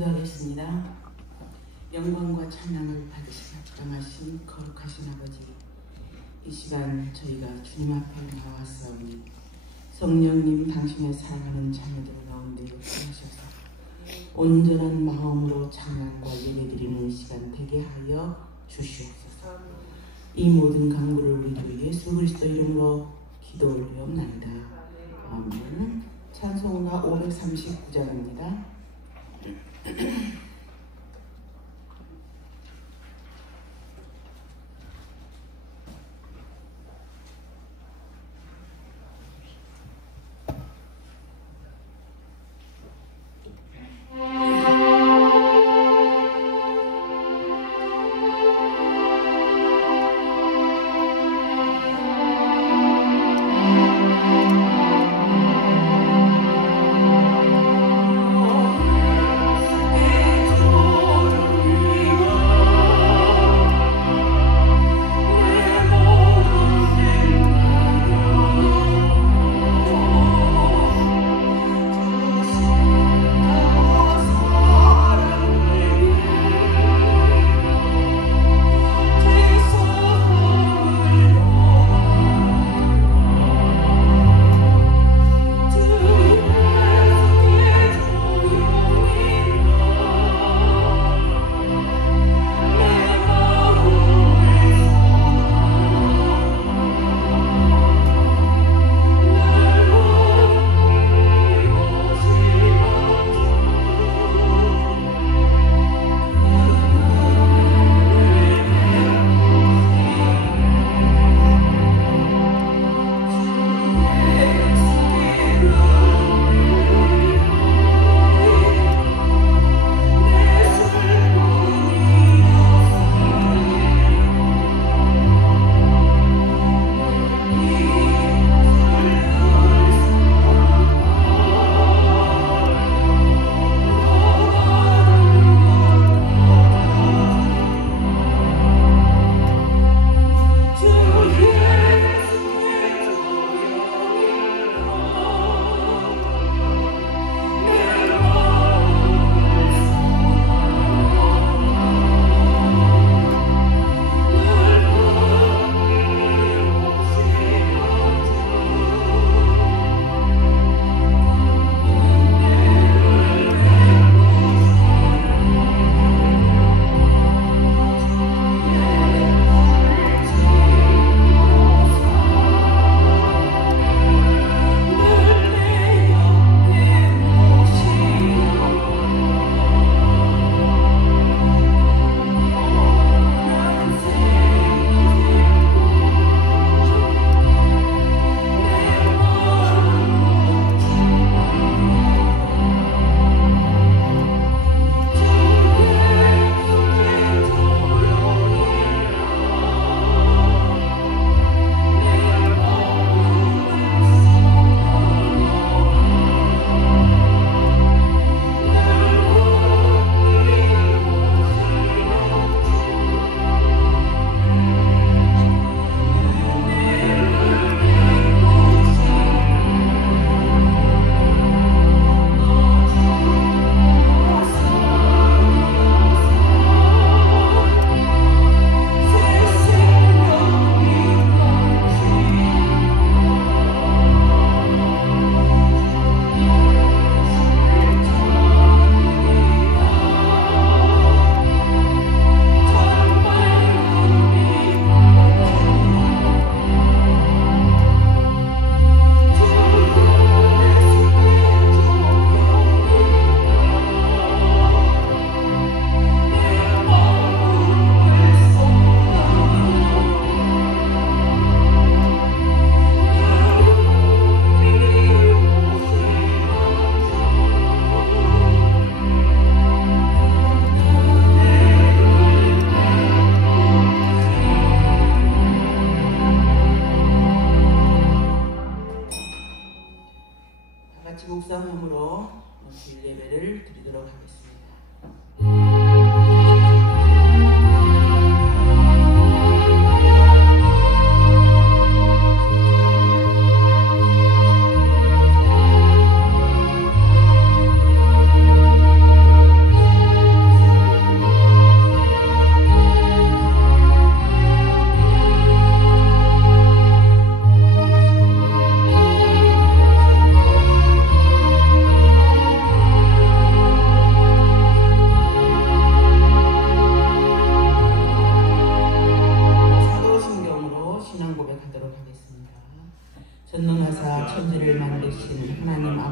기도하겠습니다. 영광과 찬양을 받으시사 합당하신 거룩하신 아버지, 이 시간 저희가 주님 앞에 나왔사오니 성령님 당신의 사랑하는 자녀들 가운데 역사하셔서 온전한 마음으로 찬양과 예배드리는 시간 되게 하여 주시옵소서. 이 모든 간구를 우리 주 예수 그리스도 이름으로 기도 올리옵나이다. 아멘. 찬송가 539장입니다. 오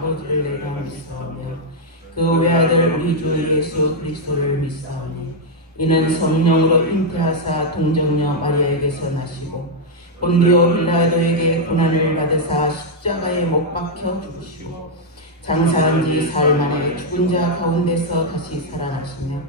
아버지를 내가 믿사오며 그 외아들 우리 주 예수 그리스도를 믿사오니 이는 성령으로 잉태하사 동정녀 마리아에게서 나시고 본디오 빌라도에게 고난을 받으사 십자가에 못 박혀 죽으시고 장사한 지 사흘 만에 죽은 자 가운데서 다시 살아나시며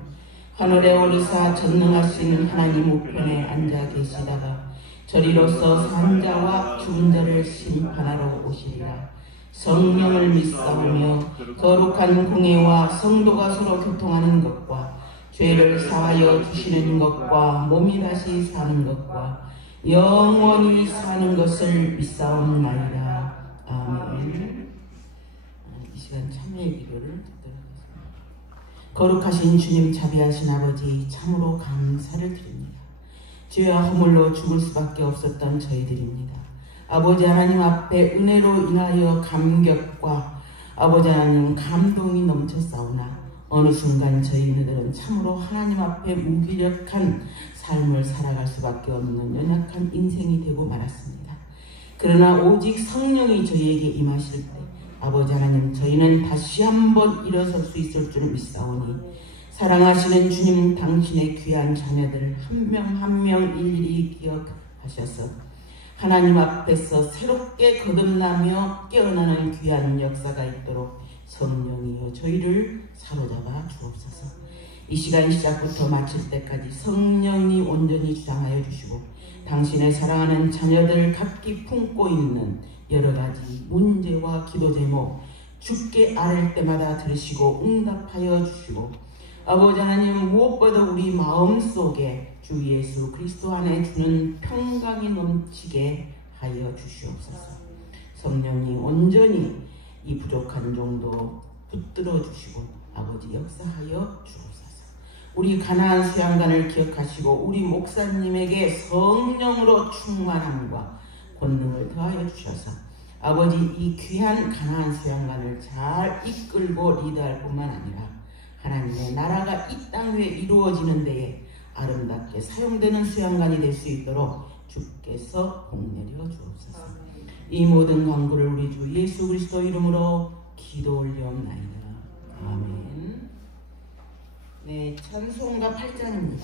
하늘에 오르사 전능하신 하나님 우편에 앉아 계시다가 저리로서 산 자와 죽은 자를 심판하러 오시리라. 성령을 믿사오며 거룩한 공예와 성도가 서로 교통하는 것과 죄를 사하여 주시는 것과 몸이 다시 사는 것과 영원히 사는 것을 믿사옵나이다. 아멘. 이 시간 참여의 기도를 듣도록 하겠습니다. 거룩하신 주님, 자비하신 아버지, 참으로 감사를 드립니다. 죄와 허물로 죽을 수밖에 없었던 저희들입니다. 아버지 하나님 앞에 은혜로 인하여 감격과 아버지 하나님 감동이 넘쳐싸우나 어느 순간 저희들은 참으로 하나님 앞에 무기력한 삶을 살아갈 수밖에 없는 연약한 인생이 되고 말았습니다. 그러나 오직 성령이 저희에게 임하실 때 아버지 하나님, 저희는 다시 한번 일어설 수 있을 줄 믿사오니 사랑하시는 주님, 당신의 귀한 자녀들 한 명 한 명 일일이 기억하셔서 하나님 앞에서 새롭게 거듭나며 깨어나는 귀한 역사가 있도록 성령이여 저희를 사로잡아 주옵소서. 이 시간 시작부터 마칠 때까지 성령이 온전히 주장하여 주시고 당신의 사랑하는 자녀들 각기 품고 있는 여러 가지 문제와 기도 제목 주께 아뢰 때마다 들으시고 응답하여 주시고 아버지 하나님, 무엇보다 우리 마음속에 주 예수 그리스도 안에 주는 평강이 넘치게 하여 주시옵소서. 성령님 온전히 이 부족한 종도 붙들어 주시고 아버지 역사하여 주옵소서. 우리 가나안 수양관을 기억하시고 우리 목사님에게 성령으로 충만함과 권능을 더하여 주셔서 아버지 이 귀한 가나안 수양관을 잘 이끌고 리드할 뿐만 아니라 하나님의 나라가 이 땅 위에 이루어지는 데에 아름답게 사용되는 수양관이 될 수 있도록 주께서 복내려 주옵소서. 이 모든 간구를 우리 주 예수 그리스도 이름으로 기도 올려옵나이다. 아멘. 네, 찬송가 8장입니다.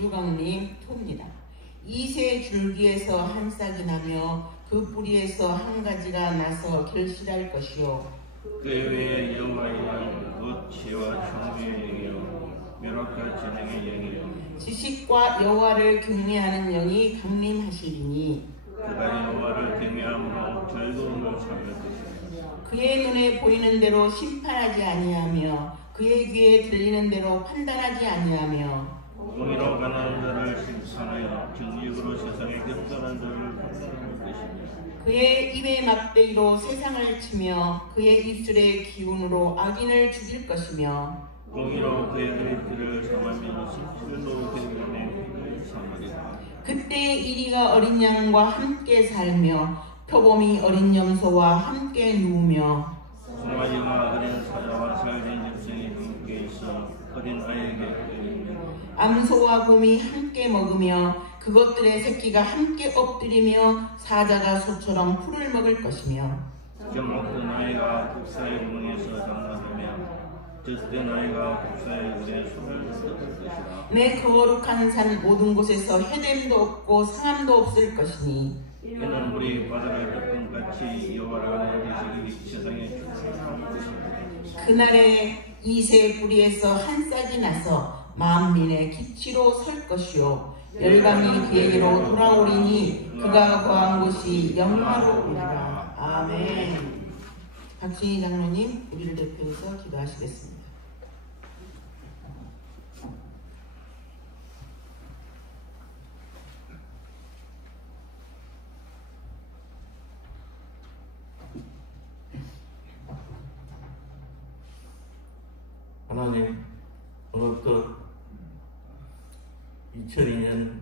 주강림 토입니다. 이세 줄기에서 한 싹이 나며 그 뿌리에서 한 가지가 나서 결실할 것이요 그 외에 여호와의 영, 곧 지혜와 총리의 영이요 멸악과 진행의 영이요 지식과 여호와를 경외하는 영이 강림하시리니 그가 여호와를 경외함으로 즐거움을 삼을 것이다. 그의 눈에 보이는 대로 심판하지 아니하며 그의 귀에 들리는 대로 판단하지 아니하며 공의로 가난한 자를 심판하여 정직으로 세상에 격전한 자를 판단할 것이다. 그의 입의 막대기로 세상을 치며 그의 입술의 기운으로 악인을 죽일 것이며 공의로 그의 허리띠를 삼으며 실로 그의 피를 삼으리라. 그때 이리가 어린 양과 함께 살며 표범이 어린 염소와 함께 누우며 송아지가 어린 사자와 살된 짐승이 함께 있어 어린 아이에게 끌리며 암소와 곰이 함께 먹으며 그것들의 새끼가 함께 엎드리며 사자가 소처럼 풀을 먹을 것이며 좀 어떤 아이가 국사의 문에서 장난하며 젖된 아이가 국사의 은에 손을 뜯을 것이다. 내 거룩한 산 모든 곳에서 해됨도 없고 상함도 없을 것이니 이는 우리 바다를 덮은 같이 여호와를 계시기 세상에 주시는 것이다. 그날에 이새 뿌리에서 한 싹이 나서 만민의 기치로 설 것이요 열방이 그에게로 돌아오리니 그가 거한 곳이 영화로우리라. 아멘. 박진희 장로님 우리를 대표해서 기도하시겠습니다. 하나님, 어느덧 2002년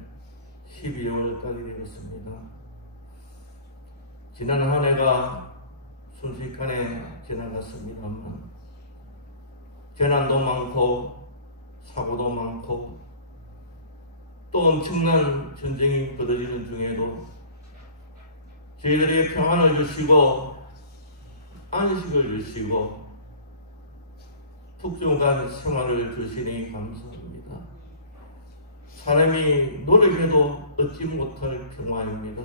12월 달이 되었습니다. 지난 한 해가 순식간에 지나갔습니다만 재난도 많고 사고도 많고 또 엄청난 전쟁이 벌어지는 중에도 저희들에게 평안을 주시고 안식을 주시고 특종간 생활을 주시니 감사합니다. 사람이 노력해도 얻지 못할 평화입니다.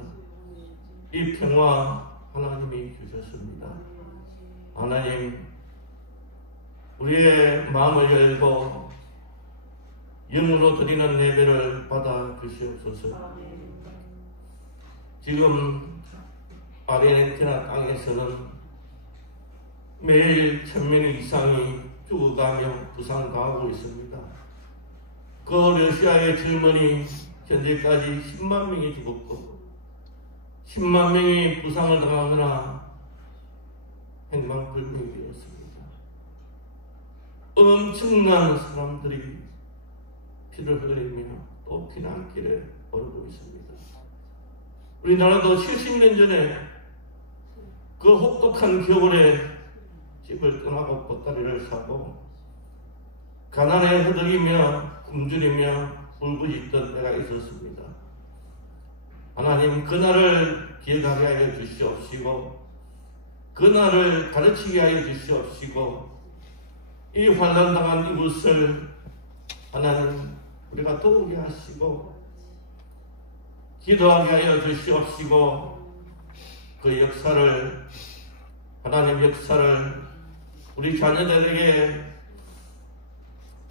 이 평화 하나님이 주셨습니다. 하나님, 우리의 마음을 열고 영으로 드리는 예배를 받아 주시옵소서. 지금 아르헨티나 땅에서는 매일 1000명 이상이 죽어가며 부상당하고 있습니다. 그 러시아의 젊은이 현재까지 10만 명이 죽었고 10만 명이 부상을 당하거나 행방불명이 되었습니다. 엄청난 사람들이 피를 흘리며 또 피난길에 오르고 있습니다. 우리나라도 70년 전에 그 혹독한 겨울에 집을 떠나고 보따리를 사고 가난에 허덕이며 굶주리며 울부짖던 때가 있었습니다. 하나님, 그날을 기억하게 하여 주시옵시고 그날을 가르치게 하여 주시옵시고 이 환난당한 이곳을 하나님 우리가 도우게 하시고 기도하게 하여 주시옵시고 그 역사를 하나님 역사를 우리 자녀들에게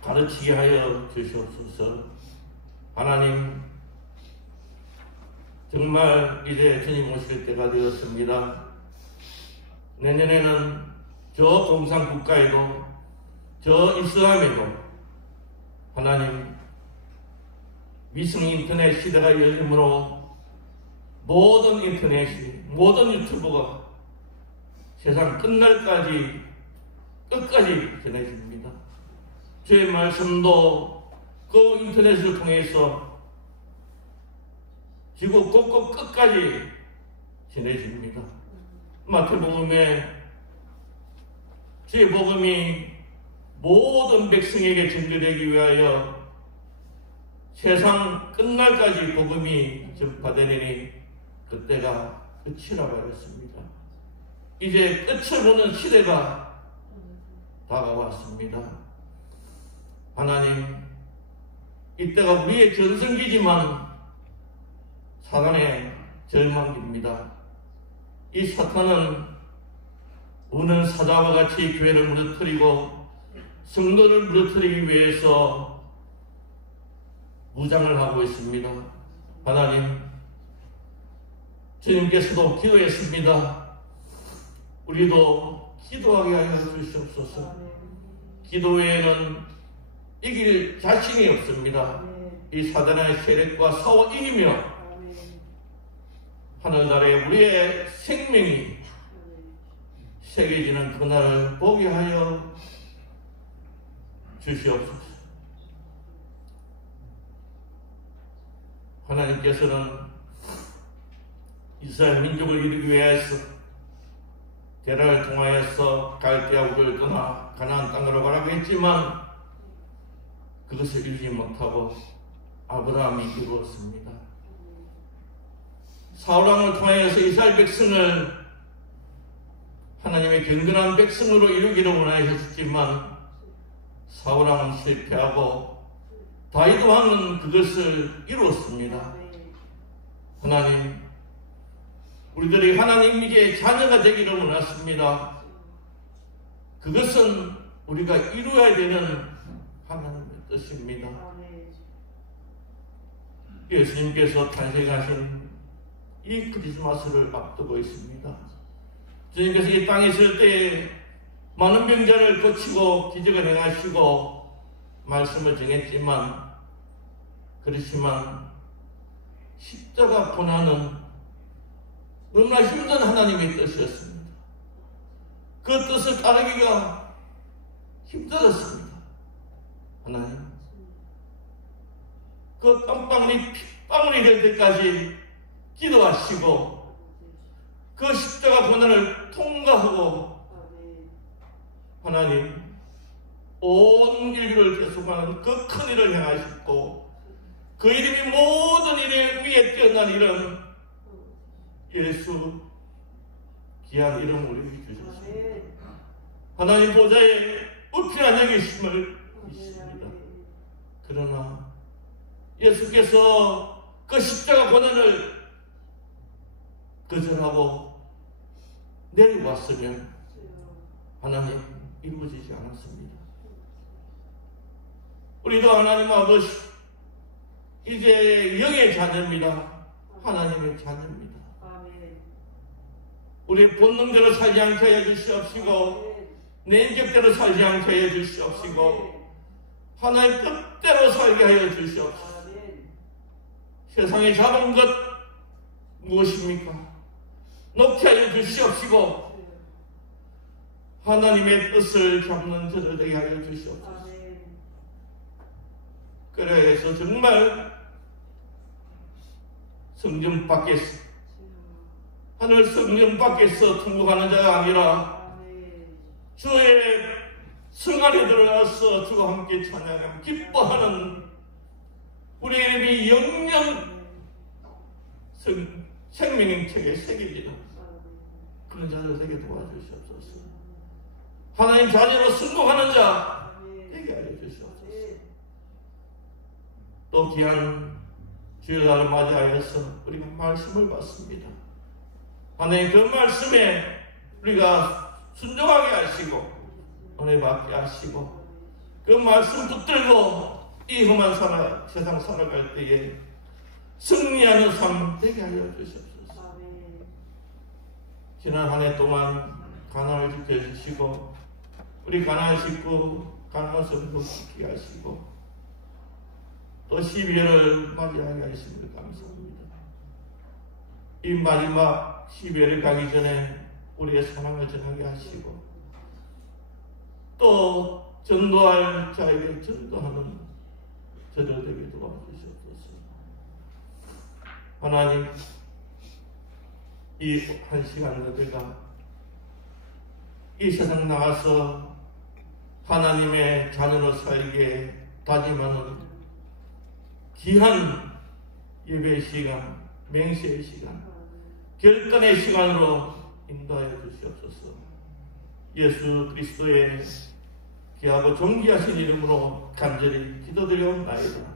가르치게 하여 주시옵소서. 하나님, 정말 이제 주님 오실 때가 되었습니다. 내년에는 저 공산국가에도 저 이슬람에도 하나님 위성 인터넷 시대가 열리므로 모든 인터넷이 모든 유튜브가 세상 끝날까지 끝까지 전해집니다. 주의 말씀도 그 인터넷을 통해서 지구 곳곳 끝까지 전해집니다. 마태복음에 주의 복음이 모든 백성에게 전개되기 위하여 세상 끝날까지 복음이 전파되니 그때가 끝이라고 하였습니다. 이제 끝을 보는 시대가 다가왔습니다. 하나님, 이때가 우리의 전성기지만 사단의 절망기입니다. 이 사탄은 우는 사자와 같이 교회를 무너뜨리고 성도를 무너뜨리기 위해서 무장을 하고 있습니다. 하나님, 주님께서도 기도했습니다. 우리도 기도하게 하여 주시옵소서. 기도 외에는 이길 자신이 없습니다. 이 사단의 세력과 싸워 이기며 하늘나라에 우리의 생명이 새겨지는 그날을 보게 하여 주시옵소서. 하나님께서는 이스라엘 민족을 이루기 위해서 대라를 통하여서 갈대아 우를 떠나 가나안 땅으로 가라고 했지만 그것을 이루지 못하고 아브라함이 이루었습니다. 사울왕을 통하여서 이스라엘 백성을 하나님의 경건한 백성으로 이루기를 원하셨지만 사울왕은 실패하고 다윗 왕은 그것을 이루었습니다. 하나님, 우리들이 하나님에게 자녀가 되기를 원하십니다. 그것은 우리가 이루어야 되는 하나님의 뜻입니다. 예수님께서 탄생하신 이 크리스마스를 앞두고 있습니다. 주님께서 이 땅에 있을 때 많은 병자를 고치고 기적을 행하시고 말씀을 정했지만 그렇지만 십자가 고난은 너무나 힘든 하나님의 뜻이었습니다. 그 뜻을 따르기가 힘들었습니다. 하나님, 그 땀방울이 핏방울이 될 때까지 기도하시고 그 십자가 고난을 통과하고 하나님 온 인류를 계속하는 그 큰 일을 행하셨고 그 이름이 모든 일 위에 뛰어난 이름 예수 귀한 이름을 우리에게 주셨습니다. 하나님 보좌에 우편한 여기심을 믿습니다. 그러나 예수께서 그 십자가 고난을 거절하고 내려왔으면 하나님 이루어지지 않았습니다. 우리도 하나님 아버지 이제 영의 자녀입니다. 하나님의 자녀입니다. 우리의 본능대로 살지 않게 해 주시옵시고 내 인격대로 살지 않게 해 주시옵시고 하나의 뜻대로 살게 하여 주시옵소서. 세상에 잡은 것 무엇입니까? 높게 하여 주시옵시고 하나님의 뜻을 잡는 저들 되게 하여 주시옵소서. 그래서 정말 성전 밖에서 하늘 성전 밖에서 통곡하는 자가 아니라 주의 성 안에 들어가서 주와 함께 찬양하며 기뻐하는 우리의 이름이 영영 생명의 책에 새깁니다. 그런 자들 되게 도와주시옵소서. 하나님 자녀로 승복하는 자 되게 하여 주시옵소서. 또 귀한 주일날을 맞이하여서 우리가 말씀을 받습니다. 하나님 그 말씀에 우리가 순종하게 하시고 은혜 받게 하시고 그 말씀 붙들고 이 험한 세상 살아갈 때에 승리하는 삶 되게 하여 주시옵소서. 지난 한 해 동안 가나안을 지켜주시고 우리 가나안 식구 가나안 성도 지키게 하시고 또 12월을 맞이하게 하시는 감사합니다. 이 마지막 12월을 가기 전에 우리의 사랑을 전하게 하시고 또 전도할 자에게 전도하는 저들 되게 도와주시옵소서. 하나님, 이 한 시간 너희가 이 세상 나가서 하나님의 자녀로 살기에 다짐하는 귀한 예배의 시간, 맹세의 시간, 결단의 시간으로 인도하여 주시옵소서. 예수 그리스도의 귀하고 존귀하신 이름으로 간절히 기도드려옵나이다.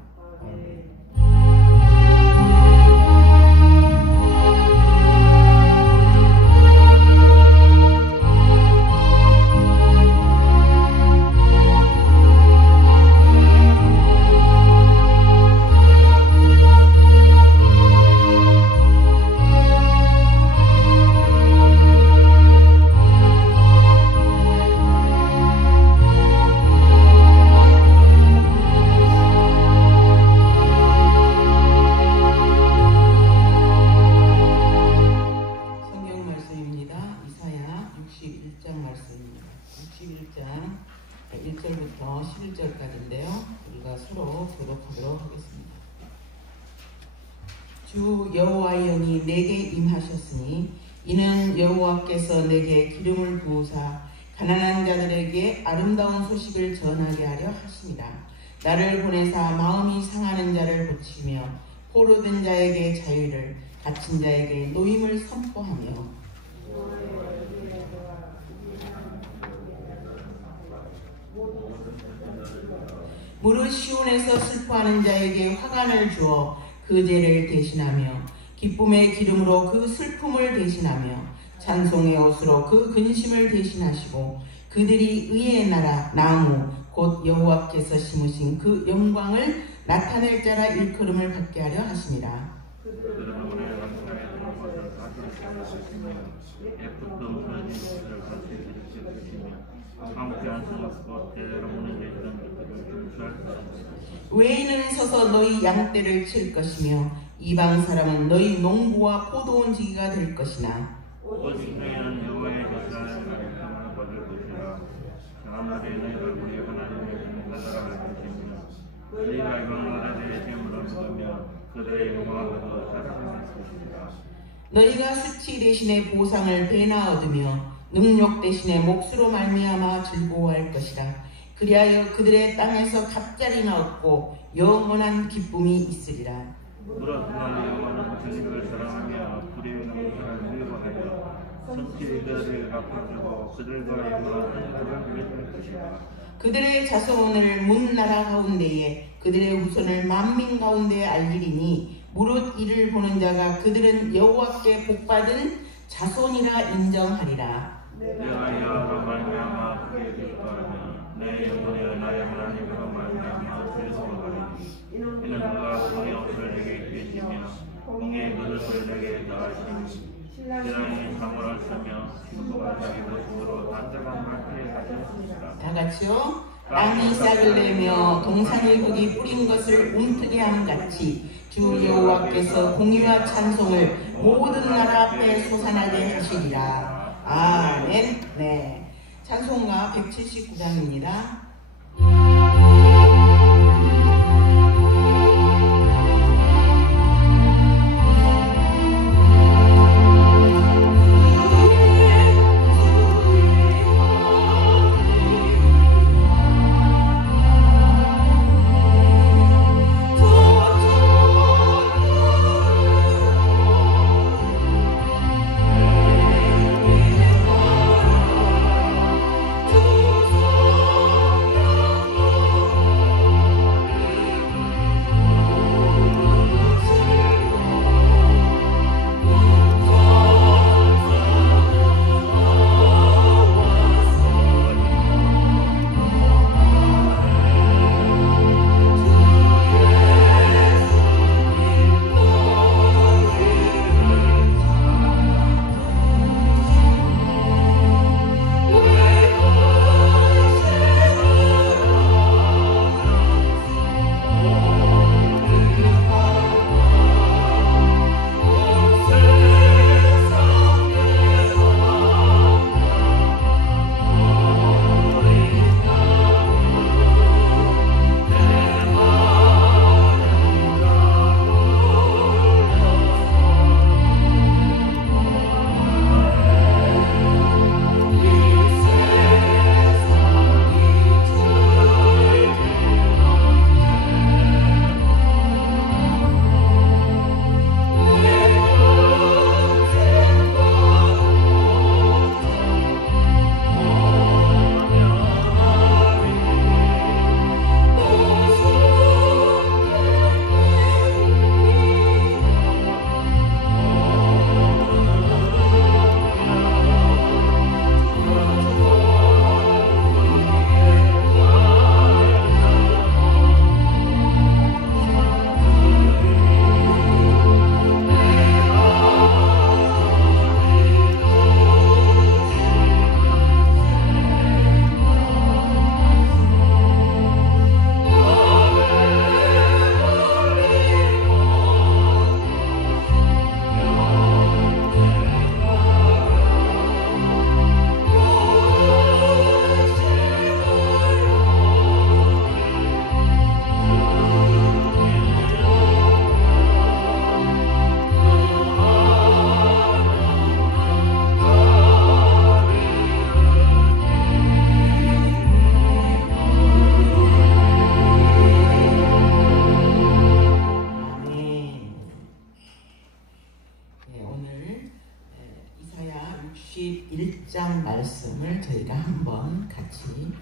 주 여호와의 영이 내게 임하셨으니 이는 여호와께서 내게 기름을 부으사 가난한 자들에게 아름다운 소식을 전하게 하려 하십니다. 나를 보내사 마음이 상하는 자를 고치며 포로된 자에게 자유를, 갇힌 자에게 노임을 선포하며 무릇 시온에서 슬퍼하는 자에게 화관을 주어 그 죄를 대신하며 기쁨의 기름으로 그 슬픔을 대신하며 찬송의 옷으로 그 근심을 대신하시고 그들이 의의 나라 나무 곧 여호와께서 심으신 그 영광을 나타낼 자라 일컬음을 받게 하려 하십니다. 외인은 서서 너희 양떼를 칠 것이며 이방 사람은 너희 농부와 포도원지기가 될 것이나 오직 너희는 여호와의 것을 받을 것이라. 사람들이 너희가 우리 하나님의 전에 살아갈 것이며 너희가 이방 나라들의 재물을 먹으며 그들의 영광으로 살아갈 것이라. 너희가 수치 대신에 보상을 배나 얻으며 능력 대신에 몫으로 말미암아 즐거워할 것이라. 그리하여 그들의 땅에서 갑자리나 얻고 영원한 기쁨이 있으리라. 무릇 그가 여호와는 그들을 사랑하며 그들의 능력을 미워하여 성질들을 갚아주고 그들과 영원한 그를 맺을 것이라. 그들의 자손을 문 나라 가운데에 그들의 후손을 만민 가운데에 알리리니 무릇 이를 보는 자가 그들은 여호와께 복받은 자손이라 인정하리라. 내가 여호와로 말미암아 그의 기뻐하며 내 영혼이 나의 하나님으로 말미암아 즐거워하리니 이는 그가 공의 옷을 내게 입히시며 공의 그릇을 내게 더하시니 신랑이 사모를 쓰며 신부가 자기 모습으로 단정한 말투에 가졌습니다. 다 같이요. 땅이 싹을 내며 동산의 흙이 뿌린 것을 움트게 함같이 주 여호와께서 공의와 찬송을 모든 나라 앞에 솟아나게 하시리라. 아멘. 네. 찬송가 179장입니다. 말씀을 저희가 한번 같이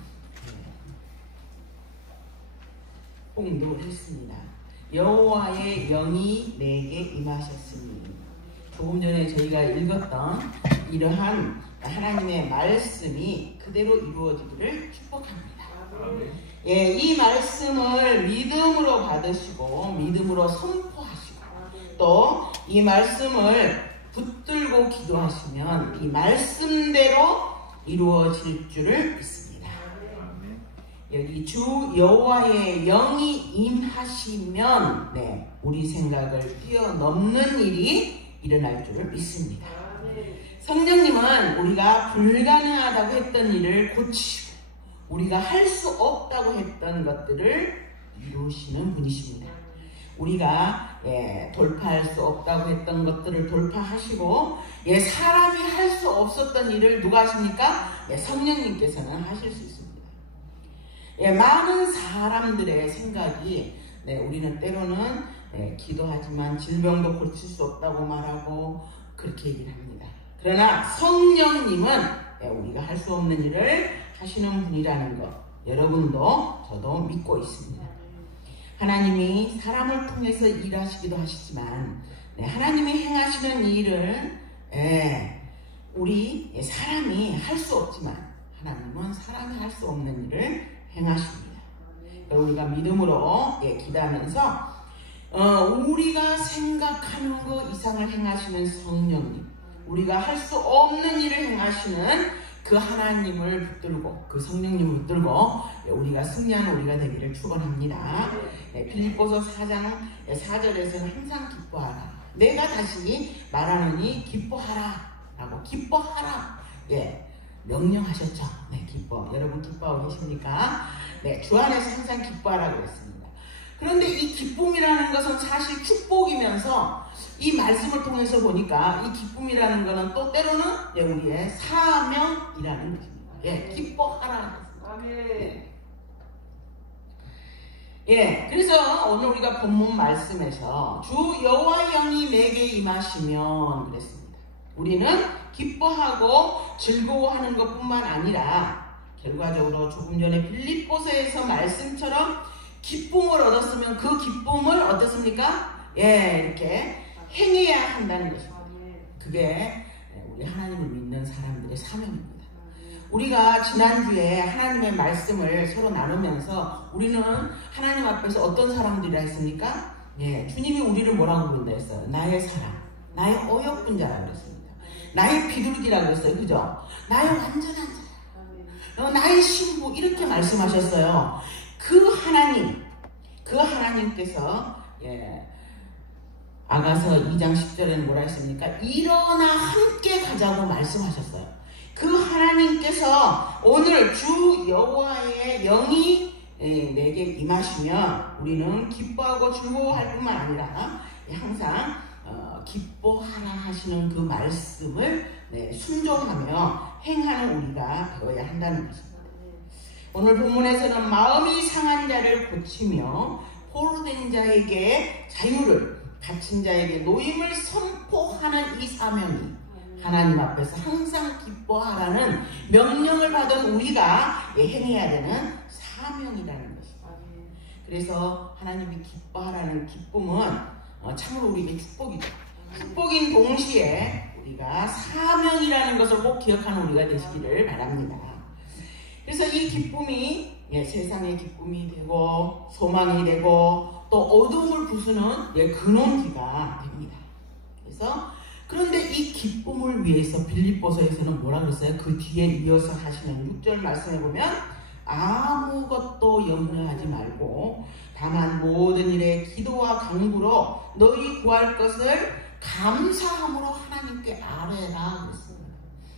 봉독했습니다. 여호와의 영이 내게 임하셨으니, 조금 전에 저희가 읽었던 이러한 하나님의 말씀이 그대로 이루어지기를 축복합니다. 이 말씀을 믿음으로 받으시고 믿음으로 선포하시고 또 이 말씀을 붙들고 기도하시면 이 말씀대로 이루어질 줄을 믿습니다. 여기 주 여호와의 영이 임하시면 우리 생각을 뛰어넘는 일이 일어날 줄을 믿습니다. 성령님은 우리가 불가능하다고 했던 일을 고치시고 우리가 할 수 없다고 했던 것들을 이루시는 분이십니다. 우리가 돌파할 수 없다고 했던 것들을 돌파하시고 사람이 할 수 없었던 일을 누가 하십니까? 성령님께서는 하실 수 있습니다. 많은 사람들의 생각이 우리는 때로는 기도하지만 질병도 고칠 수 없다고 말하고 그렇게 얘기를 합니다. 그러나 성령님은 우리가 할 수 없는 일을 하시는 분이라는 것, 여러분도 저도 믿고 있습니다. 하나님이 사람을 통해서 일하시기도 하시지만 하나님이 행하시는 일은 우리 사람이 할 수 없지만 하나님은 사람이 할 수 없는 일을 행하십니다. 우리가 믿음으로 기도하면서 우리가 생각하는 것 이상을 행하시는 성령님, 우리가 할 수 없는 일을 행하시는 그 하나님을 붙들고 그 성령님을 붙들고 우리가 승리하는 우리가 되기를 축원합니다. 빌립보서 4장 4절에서는 항상 기뻐하라. 내가 다시 말하노니 기뻐하라 라고, 기뻐하라 명령하셨죠. 기뻐. 여러분 기뻐하고 계십니까? 주 안에서 항상 기뻐하라 그랬습니다. 그런데 이 기쁨이라는 것은 사실 축복이면서 이 말씀을 통해서 보니까 이 기쁨이라는 것은 또 때로는 우리의 사명이라는 것입니다. 기뻐하라. 아멘. 그래서 오늘 우리가 본문 말씀에서 주 여호와 영이 내게 임하시면 그랬습니다. 우리는 기뻐하고 즐거워하는 것뿐만 아니라 결과적으로 조금 전에 빌립보서에서 말씀처럼 기쁨을 얻었으면 그 기쁨을 어떻습니까? 이렇게 행해야 한다는 것입니다. 그게 우리 하나님을 믿는 사람들의 사명입니다. 우리가 지난주에 하나님의 말씀을 서로 나누면서 우리는 하나님 앞에서 어떤 사람들이라 했습니까? 주님이 우리를 뭐라고 부른다 했어요? 나의 사랑, 나의 어여쁜 자라고 그랬습니다. 나의 비둘기라고 그랬어요. 그죠? 나의 완전한 자, 나의 신부, 이렇게 말씀하셨어요. 그 하나님께서 아가서 2장 10절에는 뭐라 했습니까? 일어나 함께 가자고 말씀하셨어요. 그 하나님께서 오늘 주 여호와의 영이 내게 임하시면 우리는 기뻐하고 즐거워할 뿐만 아니라 항상 기뻐하라 하시는 그 말씀을 순종하며 행하는 우리가 되어야 한다는 것입니다. 오늘 본문에서는 마음이 상한 자를 고치며 포로된 자에게 자유를, 갇힌 자에게 노임을 선포하는 이 사명이 하나님 앞에서 항상 기뻐하라는 명령을 받은 우리가 행해야 되는 사명이라는 것입니다. 그래서 하나님이 기뻐하라는 기쁨은 참으로 우리에게 축복이죠. 축복인 동시에 우리가 사명이라는 것을 꼭 기억하는 우리가 되시기를 바랍니다. 그래서 이 기쁨이 세상의 기쁨이 되고 소망이 되고 또 어둠을 부수는 근원기가 됩니다. 그런데 이 기쁨을 위해서 빌립보서에서는 뭐라 그랬어요? 그 뒤에 이어서 하시는 6절 말씀에 보면 아무것도 염려하지 말고 다만 모든 일에 기도와 간구로 너희 구할 것을 감사함으로 하나님께 아뢰라 그랬습니다.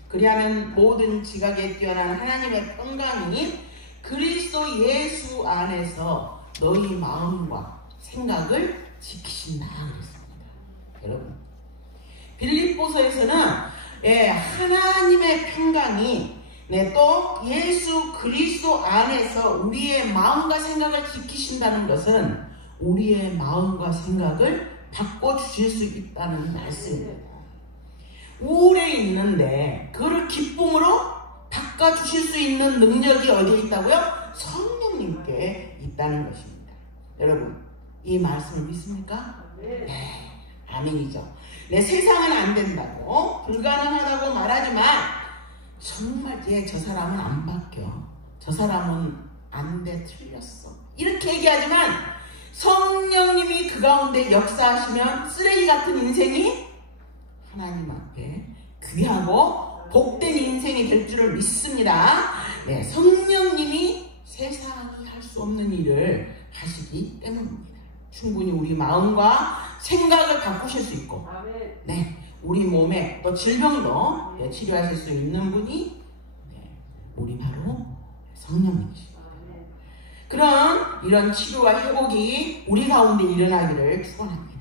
그리하면 모든 지각에 뛰어난 하나님의 평강이 그리스도 예수 안에서 너희 마음과 생각을 지키신다 그랬습니다. 여러분, 빌립보서에서는 하나님의 평강이 또 예수 그리스도 안에서 우리의 마음과 생각을 지키신다는 것은 우리의 마음과 생각을 바꿔주실 수 있다는 말씀입니다. 우울해 있는데 그를 기쁨으로 바꿔주실 수 있는 능력이 어디에 있다고요? 성령님께 있다는 것입니다. 여러분, 이 말씀을 믿습니까? 네, 아멘이죠. 내 세상은 안 된다고, 불가능하다고 말하지만 정말 저 사람은 안 바뀌어, 저 사람은 안 돼, 틀렸어, 이렇게 얘기하지만 성령님이 그 가운데 역사하시면 쓰레기 같은 인생이 하나님 앞에 귀하고 복된 인생이 될 줄을 믿습니다. 네, 성령님이 세상이 할 수 없는 일을 하시기 때문입니다. 충분히 우리 마음과 생각을 바꾸실 수 있고, 네, 우리 몸에 또 질병도 치료하실 수 있는 분이 우리 바로 성령님이십니다. 이런 치료와 회복이 우리 가운데 일어나기를 축원합니다.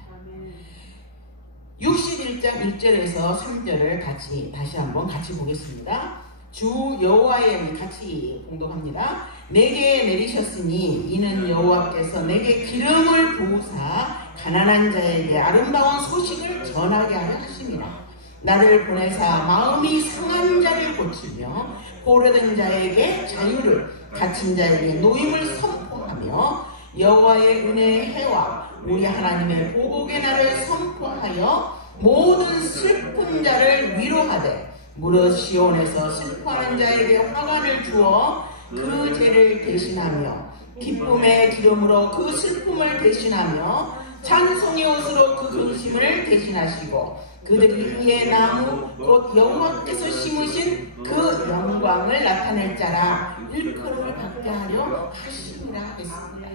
61장 1절에서 3절을 다시 한번 같이 보겠습니다. 주 여호와의 영이 같이 공독합니다. 내게 내리셨으니 이는 여호와께서 내게 기름을 부으사 가난한 자에게 아름다운 소식을 전하게 하려 하심이라. 나를 보내사 마음이 상한 자를 고치며 포로된 자에게 자유를, 갇힌 자에게 노임을 선포하며 여호와의 은혜의 해와 우리 하나님의 보복의 날을 선포하여 모든 슬픈 자를 위로하되 무릇 시온에서 슬퍼하는 자에게 화관을 주어 그 죄를 대신하며 기쁨의 기름으로 그 슬픔을 대신하며 찬송의 옷으로 그 근심을 대신하시고 그들이 이에 나무 곧 여호와께서 심으신 그 영광을 나타낼 자라 일컬음을 받게 하려 하심이라 했습니다.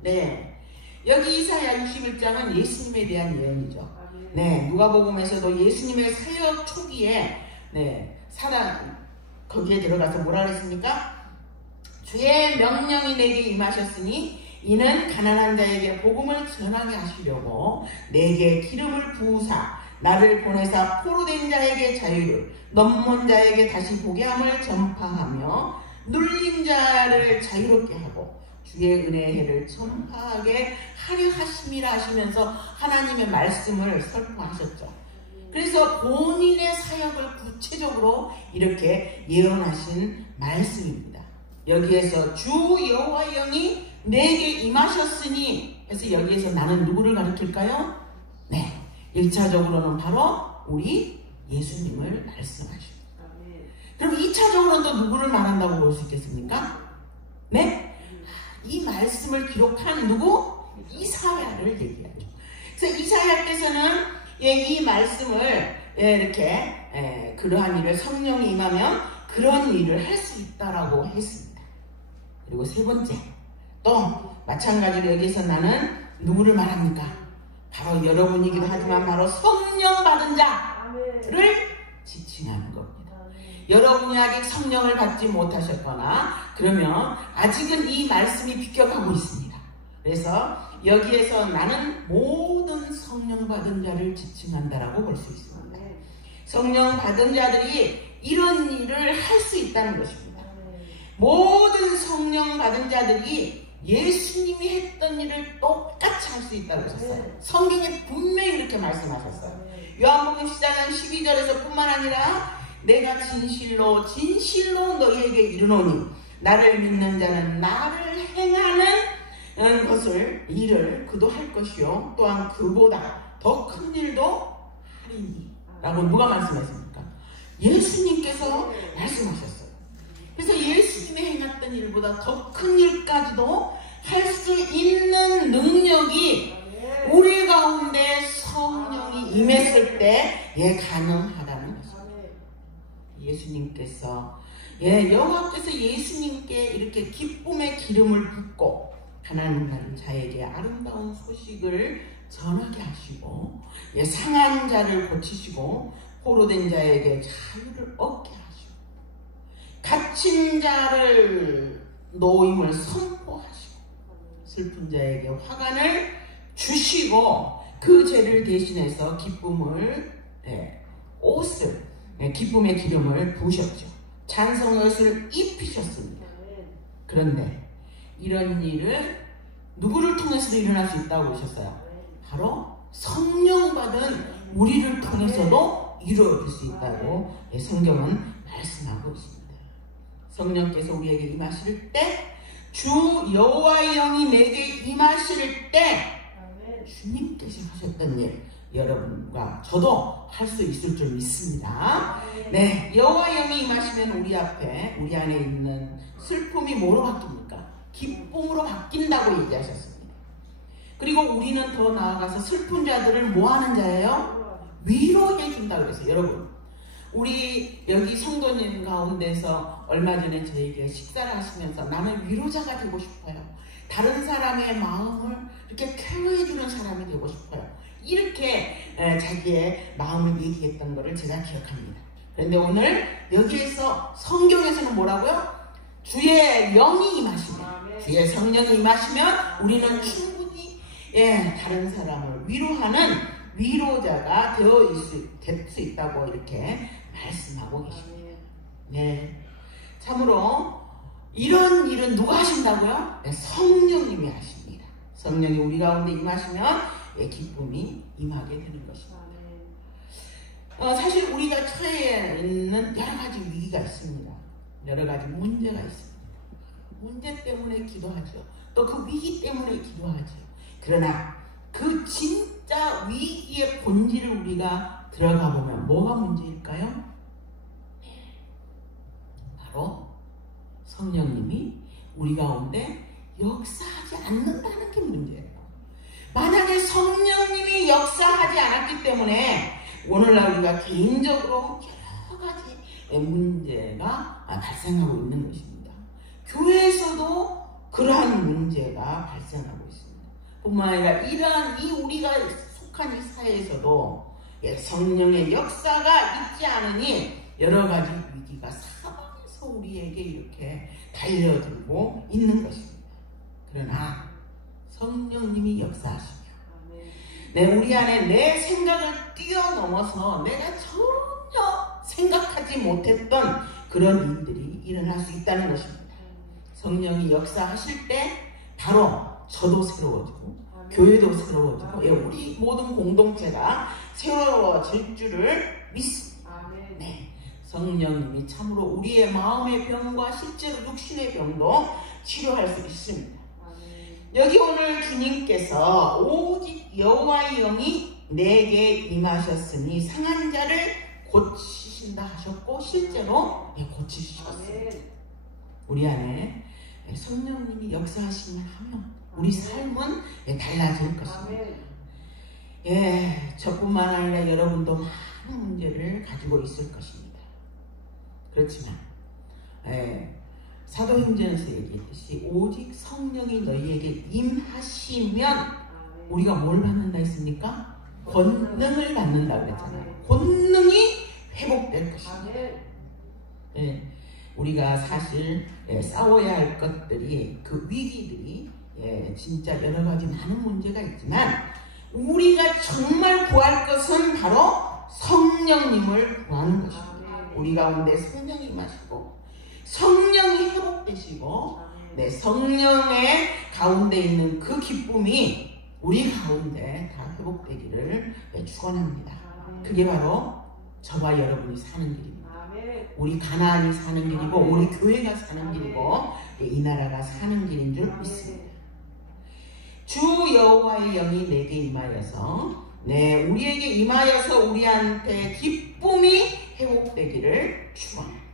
네, 여기 이사야 61장은 예수님에 대한 예언이죠. 네, 누가복음에서도 예수님의 사역 초기에 거기에 들어가서 뭐라 그랬습니까? 주의 명령이 내게 임하셨으니 이는 가난한 자에게 복음을 전하게 하시려고 내게 기름을 부으사 나를 보내사 포로된 자에게 자유를, 넘문 자에게 다시 보게 함을 전파하며 눌린 자를 자유롭게 하고 주의 은혜의 해를 전파하게 하려 하심이라 하시면서 하나님의 말씀을 선포하셨죠. 그래서 본인의 사역을 구체적으로 이렇게 예언하신 말씀입니다. 여기에서 주 여호와의 영이 내게 임하셨으니 해서 여기에서 나는 누구를 가리킬까요? 네, 1차적으로는 바로 우리 예수님을 말씀하십니다. 그럼 2차적으로는 또 누구를 말한다고 볼 수 있겠습니까? 네? 이 말씀을 기록한 누구? 이사야를 얘기하죠. 그래서 이사야께서는 이 말씀을 이렇게 그러한 일을 성령이 임하면 그런 일을 할 수 있다라고 했습니다. 그리고 세 번째, 또 마찬가지로 여기서 나는 누구를 말합니까? 바로 여러분이기도 하지만 바로 성령 받은 자를 지칭하는 겁니다. 여러분이 아직 성령을 받지 못하셨거나 그러면 아직은 이 말씀이 비껴가고 있습니다. 그래서 여기에서 나는 모든 성령 받은 자를 지칭한다라고 볼 수 있습니다. 성령 받은 자들이 이런 일을 할 수 있다는 것입니다. 모든 성령 받은 자들이 예수님이 했던 일을 똑같이 할 수 있다고 하셨어요. 성경에 분명히 이렇게 말씀하셨어요. 요한복음 10장 12절에서 뿐만 아니라 내가 진실로 진실로 너희에게 이르노니 라를 믿는 자는 나를 행하는 일을 그도 할 것이요 또한 그보다 더 큰 일도 하리니 라고 누가 말씀했습니까? 예수님께서 말씀하셨어요. 그래서 예수님이 행했던 일보다 더 큰 일까지도 할 수 있는 능력이 우리 가운데 성령이 임했을 때 가능하다는 것입니다. 예수님께서 여호와께서 예수님께 이렇게 기쁨의 기름을 붓고 가난한 자에게 아름다운 소식을 전하게 하시고 상한 자를 고치시고 포로된 자에게 자유를 얻게 하시고 갇힌 자를 노임을 선포하시고 슬픈 자에게 화관을 주시고 그 죄를 대신해서 기쁨을 옷을 기쁨의 기름을 부으셨죠. 찬송의 옷을 입히셨습니다. 그런데 이런 일을 누구를 통해서도 일어날 수 있다고 보셨어요? 바로 성령 받은 우리를 통해서도 이루어질 수 있다고 성경은 말씀하고 있습니다. 성령께서 우리에게 임하실 때, 주 여호와의 영이 내게 임하실 때 주님께서 하셨던 일 여러분과 저도 할 수 있을 줄 믿습니다. 네, 여호와의 영이 임하시면 우리 앞에, 우리 안에 있는 슬픔이 뭐로 바뀝니까? 기쁨으로 바뀐다고 얘기하셨습니다. 그리고 우리는 더 나아가서 슬픈 자들을 뭐 하는 자예요? 위로해 준다고 그랬어요. 여러분, 우리 여기 성도님 가운데서 얼마 전에 저에게 식사를 하시면서 나는 위로자가 되고 싶어요. 다른 사람의 마음을 이렇게 케어해 주는 사람이 되고 싶어요. 이렇게 자기의 마음을 얘기했던 것을 제가 기억합니다. 그런데 오늘 여기에서 성경에서는 뭐라고요? 주의 영이 임하시면, 주의 성령이 임하시면 우리는 충분히 다른 사람을 위로하는 위로자가 될 수 있다고 이렇게 말씀하고 계십니다. 네, 참으로 이런 일은 누가 하신다고요? 네, 성령님이 하십니다. 성령이 우리 가운데 임하시면 기쁨이 임하게 되는 것입니다. 사실 우리가 처해 있는 여러 가지 위기가 있습니다. 여러 가지 문제가 있습니다. 문제 때문에 기도하죠. 또 그 위기 때문에 기도하죠. 그러나 그 진짜 위기의 본질을 우리가 들어가 보면 뭐가 문제일까요? 바로 성령님이 우리 가운데 역사하지 않는다는 게 문제예요. 만약에 성령님이 역사하지 않았기 때문에 오늘날 우리가 개인적으로 여러 가지 문제가 발생하고 있는 것입니다. 교회에서도 그러한 문제가 발생하고 있습니다. 뿐만 아니라 이러한 우리가 속한 이 사회에서도 성령의 역사가 있지 않으니 여러 가지 위기가 사방에서 우리에게 이렇게 달려들고 있는 것입니다. 그러나 성령님이 역사하시며 우리 안에 내 생각을 뛰어넘어서 내가 전혀 생각하지 못했던 그런 일들이 일어날 수 있다는 것입니다. 성령이 역사하실 때 바로 저도 새로워지고 교회도 새로워지고 우리 모든 공동체가 새로워질 줄을 믿습니다. 네, 성령님이 참으로 우리의 마음의 병과 실제로 육신의 병도 치료할 수 있습니다. 여기 오늘 주님께서 오직 여호와의 영이 내게 임하셨으니 상한 자를 고치신다 하셨고 실제로 고치셨습니다. 우리 안에 성령님이 역사하시면 하면 우리 삶은 달라질 것입니다. 저뿐만 아니라 여러분도 많은 문제를 가지고 있을 것입니다. 그렇지만 사도행전에서 얘기했듯이 오직 성령이 너희에게 임하시면 우리가 뭘 받는다 했습니까? 권능을 받는다고 그랬잖아요. 권능이 회복될 것입니다. 우리가 사실 싸워야 할 것들이 그 위기들이 진짜 여러 가지 많은 문제가 있지만 우리가 정말 구할 것은 바로 성령님을 구하는 것입니다. 우리 가운데 성령이 임하시고 성령이 회복되시고 성령의 가운데 있는 그 기쁨이 우리 가운데 다 회복되기를 축원합니다. 그게 바로 저와 여러분이 사는 길입니다. 우리 가나안이 사는 길이고 우리 교회가 사는 길이고 이 나라가 사는 길인 줄 믿습니다. 주 여호와의 영이 내게 임하여서 우리에게 임하여서 우리한테 기쁨이 회복되기를 축원합니다.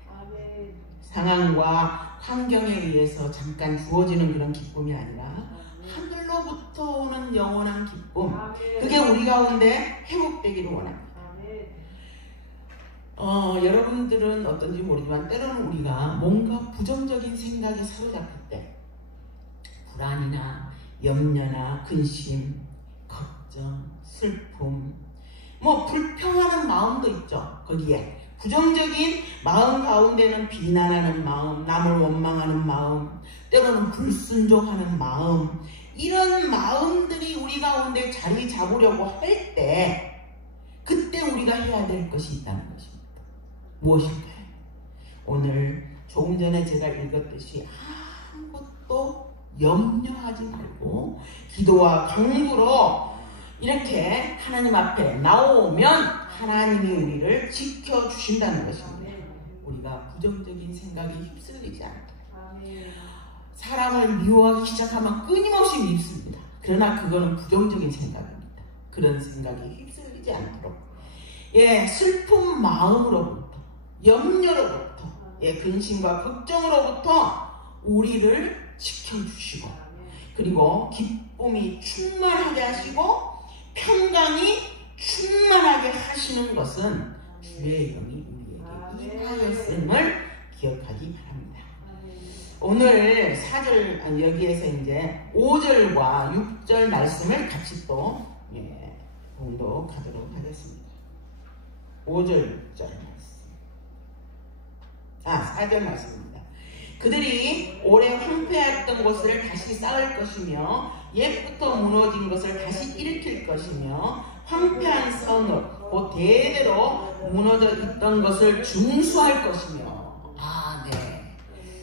상황과 환경에 의해서 잠깐 주어지는 그런 기쁨이 아니라 하늘로부터 오는 영원한 기쁨, 그게 우리 가운데 회복되기를 원합니다. 여러분들은 어떤지 모르지만 때로는 우리가 뭔가 부정적인 생각에 사로잡힐 때 불안이나 염려나 근심, 걱정, 슬픔, 불평하는 마음도 있죠. 거기에 부정적인 마음 가운데는 비난하는 마음, 남을 원망하는 마음, 때로는 불순종하는 마음, 이런 마음들이 우리 가운데 자리 잡으려고 할 때 그때 우리가 해야 될 것이 있다는 것입니다. 무엇일까요? 오늘 조금 전에 제가 읽었듯이 아무것도 염려하지 말고 기도와 간구로 이렇게 하나님 앞에 나오면 하나님이 우리를 지켜주신다는 것입니다. 우리가 부정적인 생각에 휩쓸리지 않도록. 사람을 미워하기 시작하면 끊임없이 밉습니다. 그러나 그거는 부정적인 생각입니다. 그런 생각에 휩쓸리지 않도록 슬픈 마음으로부터, 염려로부터, 근심과 걱정으로부터 우리를 지켜주시고, 그리고 기쁨이 충만하게 하시고 평강이 충만하게 하시는 것은 주의 영이 우리에게 임하였음을 기억하기 바랍니다. 오늘 4절, 여기에서 이제 5절과 6절 말씀을 같이 또 공독하도록 하겠습니다. 5절절 말씀. 4절 말씀입니다. 그들이 오래 황폐했던 곳을 다시 쌓을 것이며 옛부터 무너진 것을 다시 일으킬 것이며 황폐한 성을 곧 대대로 무너져 있던 것을 중수할 것이며.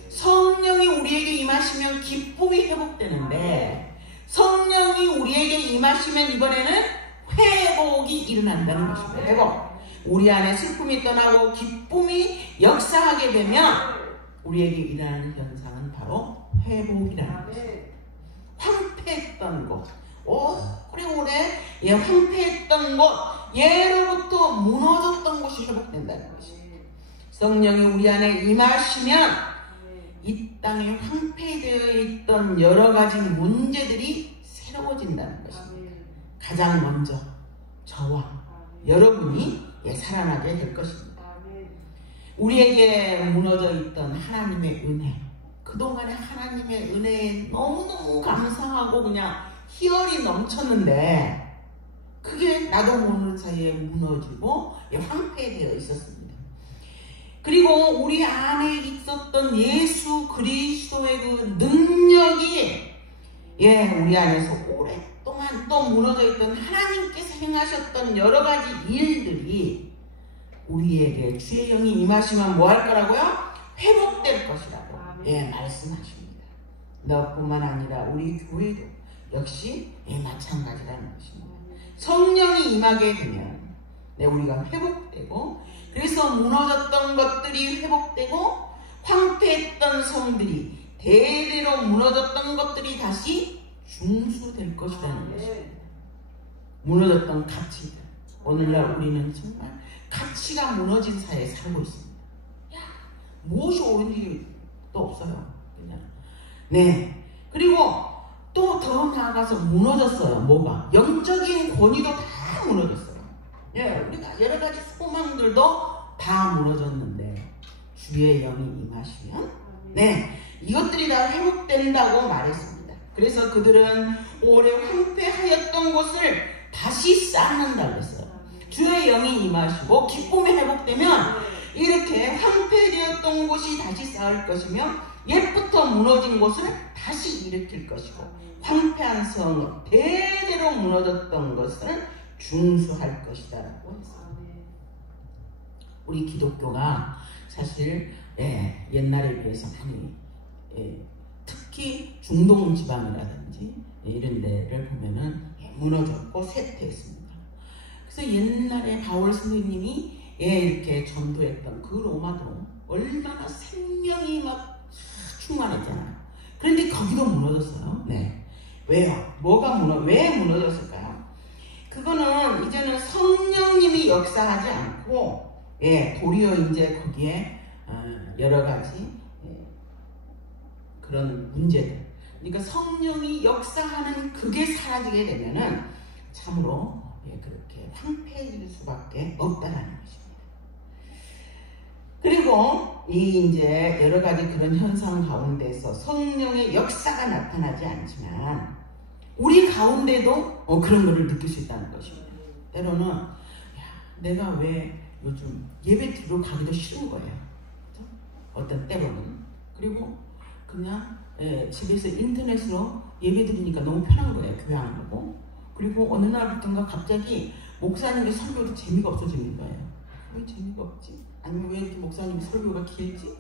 성령이 우리에게 임하시면 기쁨이 회복되는데, 성령이 우리에게 임하시면 이번에는 회복이 일어난다는 것입니다. 회복. 우리 안에 슬픔이 떠나고 기쁨이 역사하게 되면 우리에게 일어나는 현상은 바로 회복이라는 것입니다. 황폐했던 곳, 오래오래 황폐했던 곳, 예로부터 무너졌던 곳이 회복된다는 것입니다. 성령이 우리 안에 임하시면 이 땅에 황폐되어 있던 여러 가지 문제들이 새로워진다는 것입니다. 가장 먼저 저와 여러분이 살아나게 될 것입니다. 우리에게 무너져 있던 하나님의 은혜, 그동안의 하나님의 은혜에 너무너무 감사하고 그냥 희열이 넘쳤는데 그게 나도 모르는 사이에 무너지고 황폐되어 있었습니다. 그리고 우리 안에 있었던 예수 그리스도의 그 능력이 우리 안에서 오랫동안 또 무너져 있던 하나님께서 행하셨던 여러 가지 일들이 우리에게 주의 영이 임하시면 뭐 할 거라고요? 회복될 것이라고 말씀하십니다. 너뿐만 아니라 우리 교회도 역시 마찬가지라는 것입니다. 성령이 임하게 되면 우리가 회복되고, 그래서 무너졌던 것들이 회복되고 황폐했던 성들이, 대대로 무너졌던 것들이 다시 중수될 것이라는 것입니다. 무너졌던 가치들, 오늘날 우리는 정말 가치가 무너진 사회에 살고 있습니다. 무엇이 옳은지 또 없어요. 그냥. 그리고 또 더 나아가서 무너졌어요. 뭐가? 영적인 권위도 다 무너졌어요. 우리가 여러 가지 소망들도 다 무너졌는데 주의 영이 임하시면 이것들이 다 회복된다고 말했습니다. 그래서 그들은 오래 황폐하였던 곳을 다시 쌓는다고 했어요. 주의 영이 임하시고 기쁨이 회복되면 이렇게 황폐되었던 곳이 다시 쌓을 것이며 옛부터 무너진 곳을 다시 일으킬 것이고 황폐한 성은 대대로 무너졌던 것을 중수할 것이다 라고 했습니다. 우리 기독교가 사실 옛날에 비해서 많이 특히 중동 지방이라든지 이런 데를 보면은 무너졌고 쇠퇴했습니다. 그래서 옛날에 바울 선생님이 이렇게 전도했던 그 로마도 얼마나 생명이 막 충만했잖아요. 그런데 거기도 무너졌어요. 왜요? 왜 무너졌을까요? 그거는 이제는 성령님이 역사하지 않고 도리어 이제 거기에 여러 가지 그런 문제들, 그러니까 성령이 역사하는 그게 사라지게 되면은 참으로 그렇게 황폐해질 수밖에 없다라는 것입니다. 그리고 이 이제 여러 가지 그런 현상 가운데서 성령의 역사가 나타나지 않지만 우리 가운데도 그런 것을 느낄 수 있다는 것입니다. 때로는 내가 왜 요즘 예배 드리러 가기도 싫은 거예요. 그렇죠? 어떤 때로는. 그리고 그냥 집에서 인터넷으로 예배 드리니까 너무 편한 거예요. 교회 안 가고. 그리고 어느 날부터인가 갑자기 목사님의 설교도 재미가 없어지는 거예요. 왜 재미가 없지? 아니면 왜 이렇게 목사님의 설교가 길지?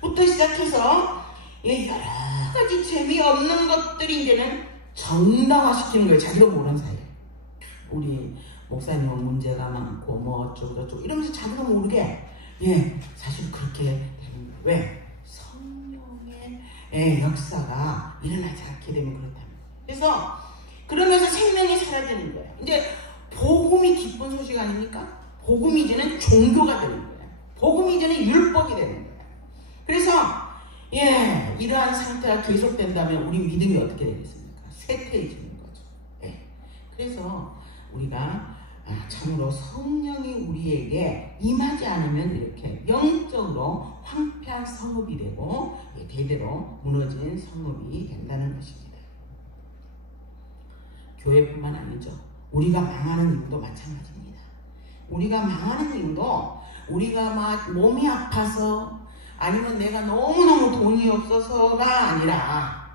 부터 시작해서 여러 가지 재미없는 것들이 이제는 정당화시키는 거예요. 자기도 모르는 사이에. 우리 목사님은 문제가 많고 뭐 어쩌고 저쩌고 이러면서 자기도 모르게 사실 그렇게 되는 왜? 성령의 역사가 일어나지 않게 되면 그렇답니다. 그래서 그러면서 생명이 사라지는 거예요. 이제 복음이 기쁜 소식 아닙니까? 복음이 이제는 종교가 되는 거예요. 복음이 이제는 율법이 되는 거예요. 그래서 이러한 상태가 계속된다면 우리 믿음이 어떻게 되겠습니까? 쇠퇴해지는 거죠. 그래서 우리가 참으로 성령이 우리에게 임하지 않으면 이렇게 영적으로 황폐한 성읍이 되고 대대로 무너진 성읍이 된다는 것입니다. 교회뿐만 아니죠. 우리가 망하는 이유도 마찬가지입니다. 우리가 망하는 이유도 우리가 막 몸이 아파서 아니면 내가 너무너무 돈이 없어서가 아니라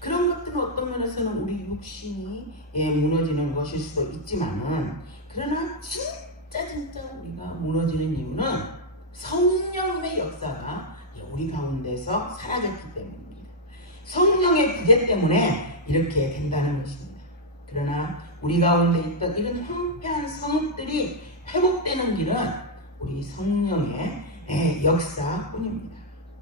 그런 것들은 어떤 면에서는 우리 육신이 무너지는 것일 수도 있지만은 그러나 진짜 우리가 무너지는 이유는 성령의 역사가 우리 가운데서 사라졌기 때문입니다. 성령의 부재 때문에 이렇게 된다는 것입니다. 그러나 우리 가운데 있던 이런 황폐한 성읍들이 회복되는 길은 우리 성령의 역사뿐입니다.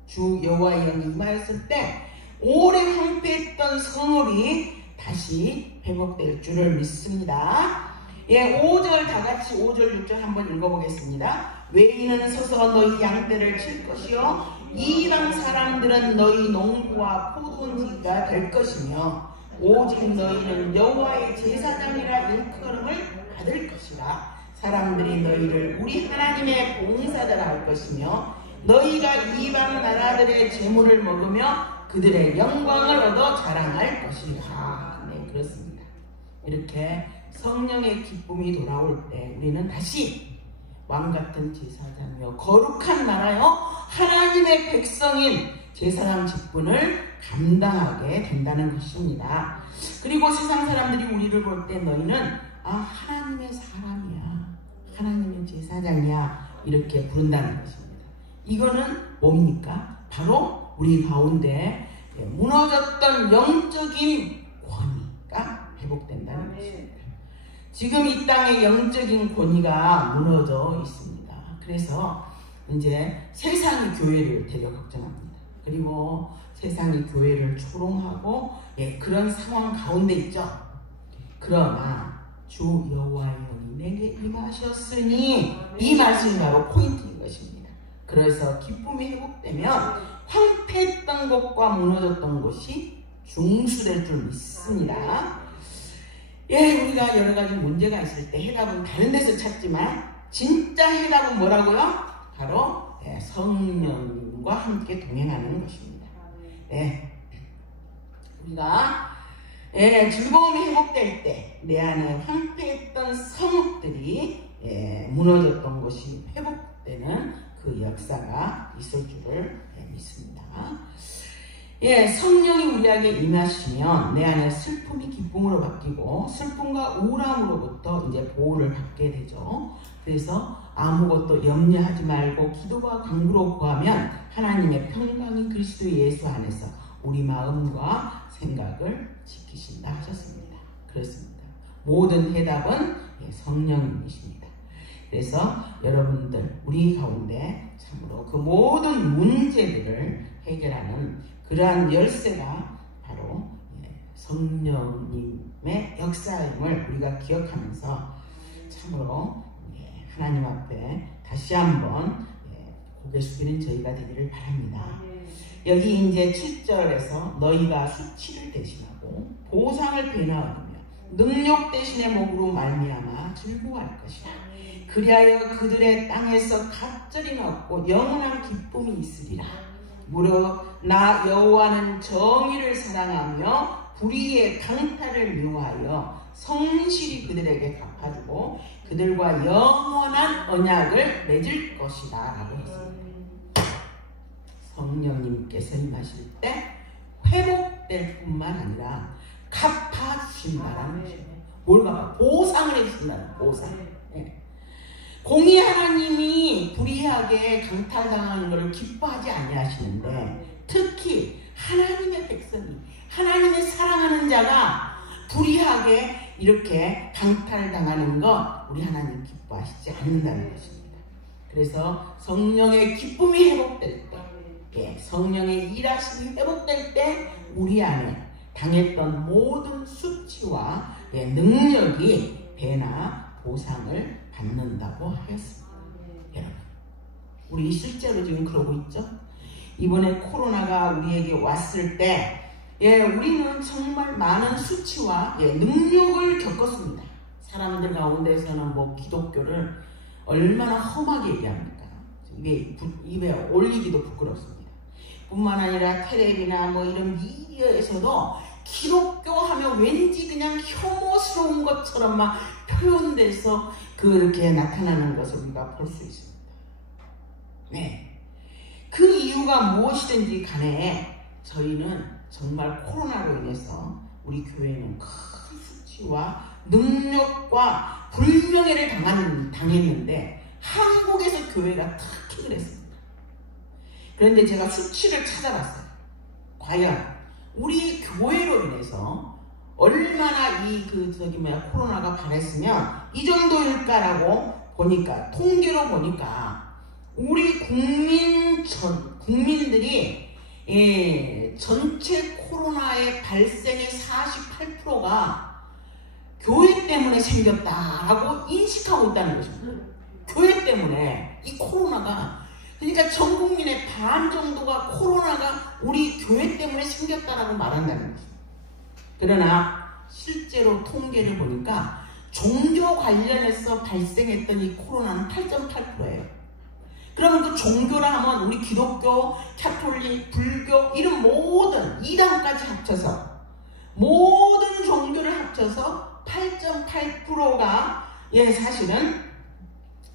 주 여호와의 영이 임하였을 때 오래 황폐했던 성읍이 다시 회복될 줄을 믿습니다. 5절 다같이 5절 6절 한번 읽어보겠습니다. 외인은 서서 너희 양떼를 칠 것이요 이방 사람들은 너희 농부와 포도원지기가 될 것이며 오직 너희는 여호와의 제사장이라 일컬음을 받을 것이라. 사람들이 너희를 우리 하나님의 봉사자라 할 것이며 너희가 이방 나라들의 재물을 먹으며 그들의 영광을 얻어 자랑할 것이라. 그렇습니다. 이렇게 성령의 기쁨이 돌아올 때 우리는 다시 왕같은 제사장이요 거룩한 나라요 하나님의 백성인 제사장 직분을 감당하게 된다는 것입니다. 그리고 세상 사람들이 우리를 볼 때 너희는 하나님의 사람이야, 하나님의 제사장이야 이렇게 부른다는 것입니다. 이거는 뭡니까? 바로 우리 가운데 무너졌던 영적인 권위가 회복된다는 것입니다. 지금 이 땅에 영적인 권위가 무너져 있습니다. 그래서 이제 세상이 교회를 되려 걱정합니다. 그리고 세상이 교회를 조롱하고 그런 상황 가운데 있죠. 그러나 주 여호와의 영이 내게 임하셨으니 이 말씀이 바로 포인트인 것입니다. 그래서 기쁨이 회복되면 황폐했던 것과 무너졌던 것이 중수될 줄 믿습니다. 우리가 여러 가지 문제가 있을 때 해답은 다른 데서 찾지만 진짜 해답은 뭐라고요? 바로 성령님과 함께 동행하는 것입니다. 우리가 즐거움이 회복될 때 내 안에 황폐했던 성읍들이 무너졌던 것이 회복되는 그 역사가 있을 줄을 믿습니다. 성령이 우리에게 임하시면 내 안에 슬픔이 기쁨으로 바뀌고 슬픔과 우울함으로부터 이제 보호를 받게 되죠. 그래서 아무것도 염려하지 말고 기도와 간구로 구하면 하나님의 평강이 그리스도 예수 안에서 우리 마음과 생각을 지키신다 하셨습니다. 그렇습니다. 모든 해답은 성령님이십니다. 그래서 여러분들 우리 가운데 참으로 그 모든 문제들을 해결하는 그러한 열쇠가 바로 성령님의 역사임을 우리가 기억하면서 참으로 하나님 앞에 다시 한번 고개 숙이는 저희가 되기를 바랍니다. 여기 이제 7절에서 너희가 수치를 대신하고 보상을 배나하며 능력 대신의 목으로 말미암아 즐거워할 것이라. 그리하여 그들의 땅에서 갑절이 높고 영원한 기쁨이 있으리라. 무릇 나 여호와는 정의를 사랑하며 불의의 강탈을 묘하여 성실히 그들에게 갚아주고 그들과 영원한 언약을 맺을 것이다 라고 했습니다. 성령님께서 임하실 때 회복될 뿐만 아니라 갚아주신다라는 것입니다. 뭘 갚아? 보상을 해주신다는 보상. 공의 하나님이 불의하게 강탈당하는 것을 기뻐하지 아니하시는데 특히 하나님의 백성이 하나님의 사랑하는 자가 불의하게 이렇게 강탈당하는 것 우리 하나님 기뻐하시지 않는다는 것입니다. 그래서 성령의 기쁨이 회복될 때, 성령의 일하심이 회복될 때 우리 안에 당했던 모든 수치와 능력이 배나 보상을 받는다고 하였습니다. 여러분, 우리 실제로 지금 그러고 있죠? 이번에 코로나가 우리에게 왔을 때 우리는 정말 많은 수치와 능력을 겪었습니다. 사람들 가운데서는 뭐 기독교를 얼마나 험하게 얘기합니까? 입에 올리기도 부끄럽습니다. 뿐만 아니라 텔레비나 뭐 이런 미디어에서도 기독교 하면 왠지 그냥 혐오스러운 것처럼 막 표현돼서 그렇게 나타나는 것을 우리가 볼 수 있습니다. 네. 그 이유가 무엇이든지 간에 저희는 정말 코로나로 인해서 우리 교회는 큰 수치와 능력과 불명예를 당했는데 한국에서 교회가 특히 그랬습니다. 그런데 제가 수치를 찾아봤어요. 과연 우리 교회로 인해서 얼마나 코로나가 발했으면 이 정도일까라고 보니까, 통계로 보니까 우리 국민들이 전체 코로나의 발생의 48%가 교회 때문에 생겼다라고 인식하고 있다는 것입니다. 교회 때문에 이 코로나가, 그러니까 전 국민의 반 정도가 코로나가 우리 교회 때문에 생겼다라고 말한다는 것입니다. 그러나 실제로 통계를 보니까 종교 관련해서 발생했던 이 코로나는 8.8%예요. 그러면 그 종교라 하면 우리 기독교, 가톨릭, 불교 이런 모든 이단까지 합쳐서 모든 종교를 합쳐서 8.8%가 사실은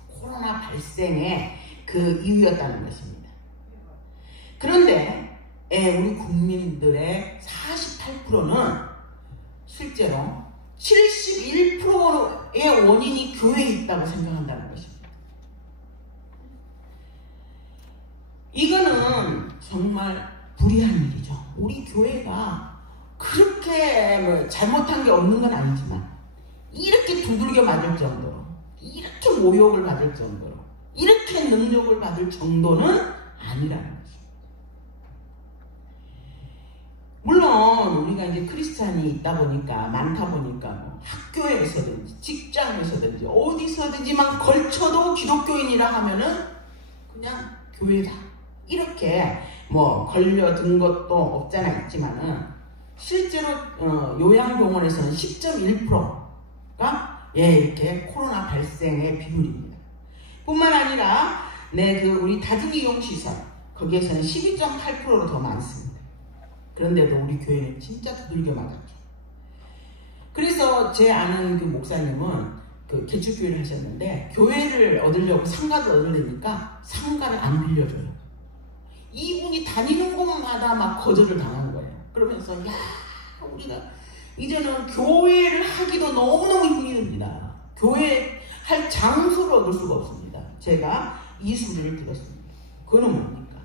코로나 발생의 그 이유였다는 것입니다. 그런데 우리 국민들의 48%는 실제로 71%의 원인이 교회에 있다고 생각한다는 것입니다. 이거는 정말 불의한 일이죠. 우리 교회가 그렇게 잘못한 게 없는 건 아니지만 이렇게 두들겨 맞을 정도로, 이렇게 모욕을 받을 정도로, 이렇게 능력을 받을 정도는 아니라는 것입니다. 물론 우리가 이제 크리스찬이 있다 보니까, 많다 보니까 뭐 학교에서든지 직장에서든지 어디서든지만 걸쳐도 기독교인이라 하면은 그냥 교회다, 이렇게 뭐 걸려든 것도 없잖아 있지만은 실제로 요양병원에서는 10.1%가 이렇게 코로나 발생의 비율입니다. 뿐만 아니라 우리 다중이용시설 거기에서는 12.8%로 더 많습니다. 그런데도 우리 교회는 진짜 두들겨 맞았죠. 그래서 제 아는 그 목사님은 그 개척교회를 하셨는데 교회를 얻으려고 상가를 얻으려니까 상가를 안 빌려줘요. 이분이 다니는 곳마다 막 거절을 당하는 거예요. 그러면서 우리가 이제는 교회를 하기도 너무너무 힘이 듭니다. 교회 할 장소를 얻을 수가 없습니다. 제가 이 소리를 들었습니다. 그거는 뭡니까?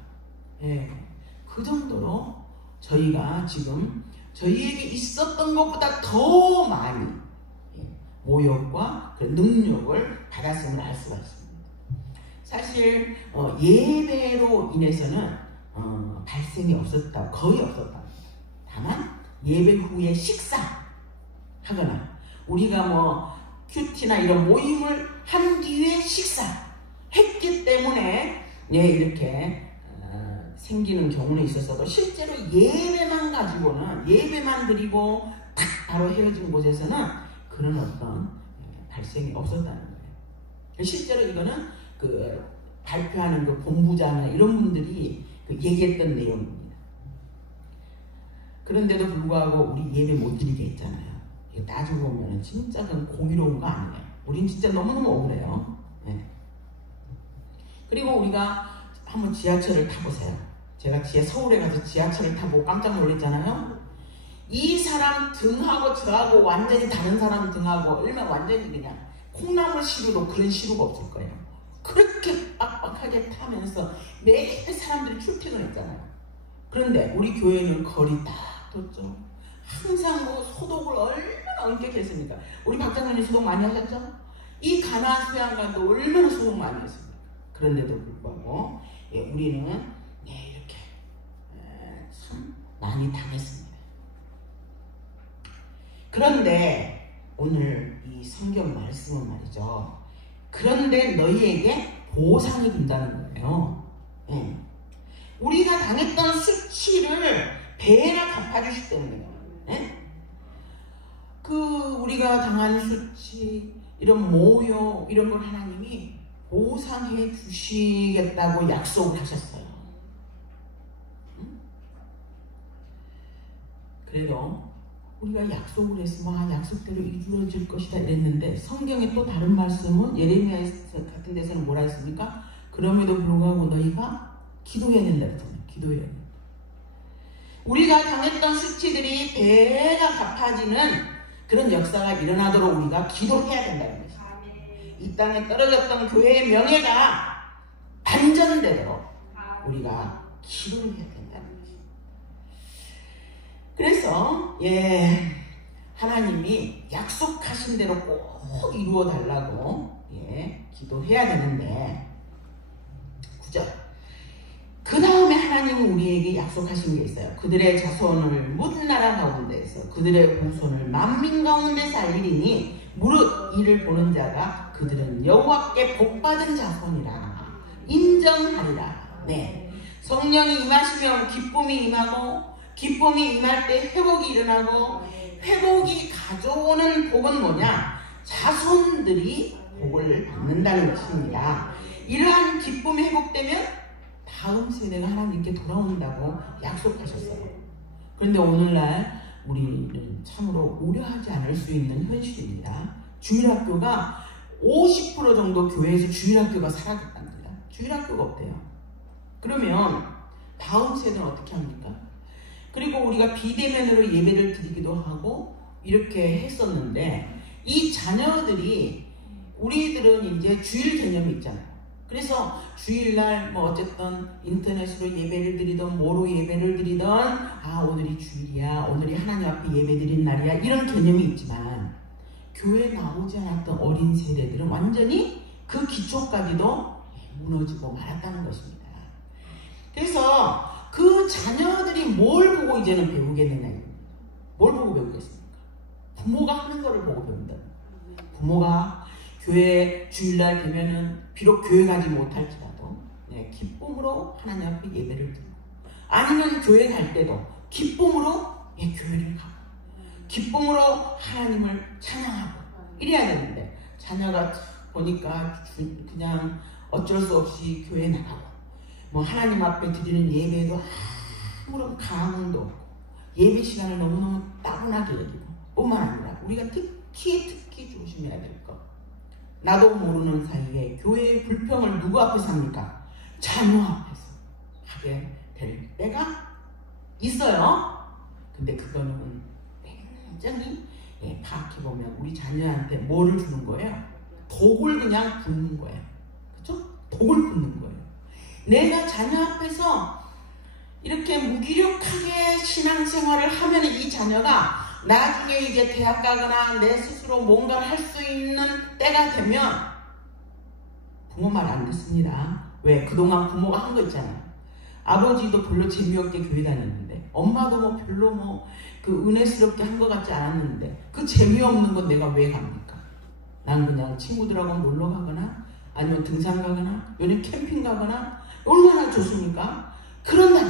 그 정도로 저희가 지금 저희에게 있었던 것보다 더 많이 모욕과 그 능력을 받았음을 알 수가 있습니다. 사실 예배로 인해서는 발생이 없었다, 거의 없었다. 다만 예배 후에 식사하거나 우리가 뭐 큐티나 이런 모임을 한 뒤에 식사했기 때문에 이렇게 생기는 경우는 있었어도 실제로 예배만 가지고는, 예배만 드리고 딱 바로 헤어진 곳에서는 그런 어떤 발생이 없었다는 거예요. 실제로 이거는 그 발표하는 그 본부장이나 이런 분들이 그 얘기했던 내용입니다. 그런데도 불구하고 우리 예배 못 드리게 했잖아요. 따지고 보면 진짜 그건 공의로운 거 아니에요. 우린 진짜 너무너무 억울해요. 그리고 우리가 한번 지하철을 타보세요. 제가 서울에 가서 지하철을 타고 깜짝 놀랐잖아요. 이 사람 등하고 저하고 완전히 다른 사람 등하고 얼마나 완전히 그냥 콩나물 시루도 그런 시루가 없을 거예요. 그렇게 빡빡하게 타면서 매일 사람들이 출퇴근했잖아요. 그런데 우리 교회는 거리 딱 뒀죠. 항상 뭐 소독을 얼마나 엄격했습니까? 우리 박장로님 소독 많이 하셨죠? 이 가나안 수양관도 얼마나 소독 많이 했습니까? 그런데도 불구하고 우리는 이렇게 참 많이 당했습니다. 그런데 오늘 이 성경 말씀은 말이죠. 그런데 너희에게 보상이 된다는 거예요. 우리가 당했던 수치를 배나 갚아주시기 때문에요. 우리가 당한 수치, 이런 모욕, 이런 걸 하나님이 보상해 주시겠다고 약속을 하셨어요. 그래도 우리가 약속을 했으면 약속대로 이루어질 것이다 이랬는데, 성경에 또 다른 말씀은 예레미야 같은 데서는 뭐라 했습니까? 그럼에도 불구하고 너희가 기도해야 된다 그랬잖아요. 기도해야 된다. 우리가 당했던 수치들이 배가 갚아지는 그런 역사가 일어나도록 우리가 기도해야 된다는 것입니다. 이 땅에 떨어졌던 교회의 명예가 반전되도록 우리가 기도를 해야 된다는 것입니다. 그래서 하나님이 약속하신 대로 꼭 이루어 달라고 기도해야 되는데, 9절, 그 다음에 하나님은 우리에게 약속하신 게 있어요. 그들의 자손을 모든 나라 가운데에서 그들의 후손을 만민 가운데서 알리니 무릇 이를 보는 자가 그들은 여호와께 복받은 자손이라 인정하리라. 성령이 임하시면 기쁨이 임하고, 기쁨이 임할 때 회복이 일어나고, 회복이 가져오는 복은 뭐냐? 자손들이 복을 받는다는 것입니다. 이러한 기쁨이 회복되면 다음 세대가 하나님께 돌아온다고 약속하셨어요. 그런데 오늘날 우리는 참으로 우려하지 않을 수 있는 현실입니다. 주일학교가 50% 정도 교회에서 주일학교가 사라졌답니다. 주일학교가 없대요. 그러면 다음 세대는 어떻게 합니까? 그리고 우리가 비대면으로 예배를 드리기도 하고 이렇게 했었는데, 이 자녀들이, 우리들은 이제 주일 개념이 있잖아요. 그래서 주일날 어쨌든 인터넷으로 예배를 드리던 뭐로 예배를 드리던 오늘이 주일이야, 오늘이 하나님 앞에 예배 드린 날이야, 이런 개념이 있지만 교회에 나오지 않았던 어린 세대들은 완전히 그 기초까지도 무너지고 말았다는 것입니다. 그래서 그 자녀들이 뭘 보고 이제는 배우겠느냐, 뭘 보고 배우겠습니까? 부모가 하는 거를 보고 배운다. 부모가 교회 주일날 되면은 비록 교회 가지 못할지라도 기쁨으로 하나님 앞에 예배를 드리고, 아니면 교회 갈 때도 기쁨으로 교회를 가고, 기쁨으로 하나님을 찬양하고 이래야 되는데, 자녀가 보니까 그냥 어쩔 수 없이 교회 나가고, 하나님 앞에 드리는 예배도 아무런 감흥도 없고, 예배 시간을 너무너무 따분하게 여기고, 뿐만 아니라 우리가 특히 조심해야 될 것, 나도 모르는 사이에 교회의 불평을 누구 앞에서 합니까? 자녀 앞에서 하게 될 때가 있어요. 근데 그거는 굉장히 파악해보면 우리 자녀한테 뭐를 주는 거예요? 독을 그냥 붓는 거예요. 그렇죠? 독을 붓는 거예요. 내가 자녀 앞에서 이렇게 무기력하게 신앙생활을 하면 이 자녀가 나중에 이제 대학 가거나 내 스스로 뭔가를 할 수 있는 때가 되면 부모 말 안 듣습니다. 왜? 그동안 부모가 한 거 있잖아요. 아버지도 별로 재미없게 교회 다녔는데, 엄마도 별로 그 은혜스럽게 한 것 같지 않았는데, 그 재미없는 건 내가 왜 갑니까? 난 그냥 친구들하고 놀러 가거나 아니면 등산 가거나 요즘 캠핑 가거나 얼마나 좋습니까? 그런데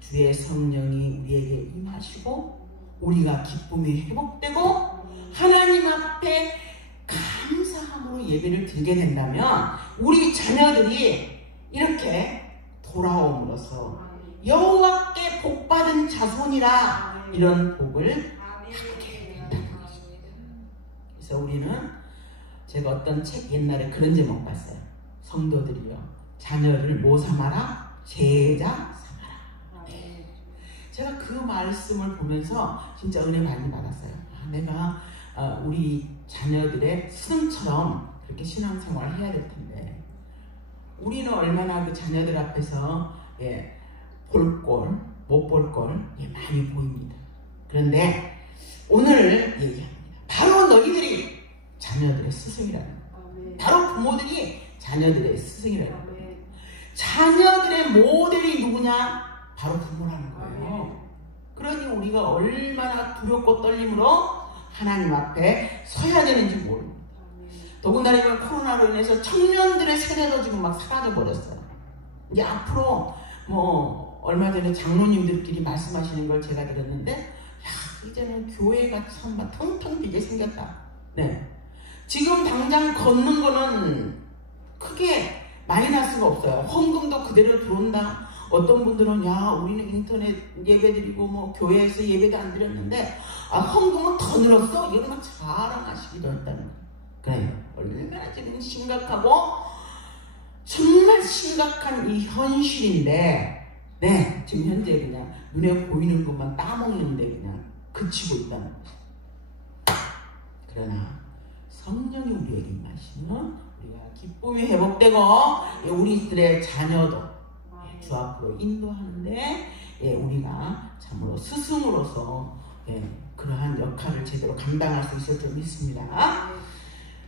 주의 성령이 우리에게 임하시고 우리가 기쁨이 회복되고 하나님 앞에 감사함으로 예배를 드리게 된다면 우리 자녀들이 이렇게 돌아옴으로써 여호와께 복받은 자손이라 이런 복을 받게 된다는 것입니다. 그래서 우리는, 제가 어떤 책 옛날에 그런 제목 봤어요. 성도들이요, 자녀를 뭐 삼아라? 제자 삼아라. 제가 그 말씀을 보면서 진짜 은혜 많이 받았어요. 내가 우리 자녀들의 스승처럼 그렇게 신앙생활을 해야 될 텐데, 우리는 얼마나 그 자녀들 앞에서 볼 꼴, 못 볼 꼴 많이 보입니다. 그런데 오늘 얘기합니다. 바로 너희들이 자녀들의 스승이라는 거예요. 바로 부모들이 자녀들의 스승이라는 거예요. 자녀들의 모델이 누구냐? 바로 부모라는 거예요. 그러니 우리가 얼마나 두렵고 떨림으로 하나님 앞에 서야 되는지 모릅니다. 더군다나 이번 코로나로 인해서 청년들의 세대도 지금 막 사라져 버렸어요. 이제 앞으로 뭐 얼마 전에 장로님들끼리 말씀하시는 걸 제가 들었는데, 야, 이제는 교회가 참 텅텅 비게 생겼다. 네. 지금 당장 걷는 거는 크게 마이너스가 없어요. 헌금도 그대로 들어온다. 어떤 분들은 야, 우리는 인터넷 예배 드리고 뭐 교회에서 예배도 안 드렸는데 헌금은 더 늘었어? 이런 거 자랑하시기도 했다는 거예요. 그래요. 얼마나 지금 심각하고 정말 심각한 이 현실인데, 네, 지금 현재 그냥 눈에 보이는 것만 따먹는데 그냥 그치고 있다는 거죠. 그러나 성령이 우리에게 임하시면 우리가 기쁨이 회복되고 우리들의 자녀도 주 앞으로 인도하는데 우리가 참으로 스승으로서 그러한 역할을 제대로 감당할 수 있을 줄 믿습니다.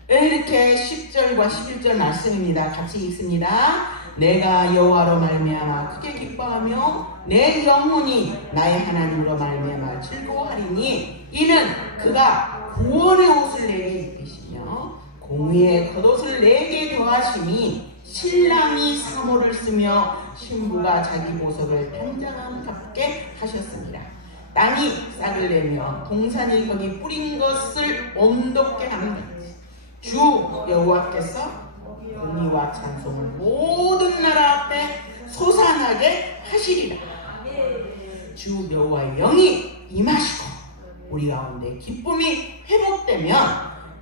이렇게 10절과 11절 말씀입니다. 같이 읽습니다. 내가 여호와로 말미암아 크게 기뻐하며 내 영혼이 나의 하나님으로 말미암아 즐거워하리니 이는 그가 구원의 옷을 내게 입히시며 공의의 겉옷을 내게 더하시니 신랑이 사모를 쓰며 신부가 자기 보석을 단장함답게 하셨습니다. 땅이 싹을 내며 동산이 거기 뿌린 것을 온돋게 합니다. 주 여호와께서 공의와 찬송을 모든 나라 앞에 솟아나게 하시리라. 주 여호와의 영이 임하시고 우리 가운데 기쁨이 회복되면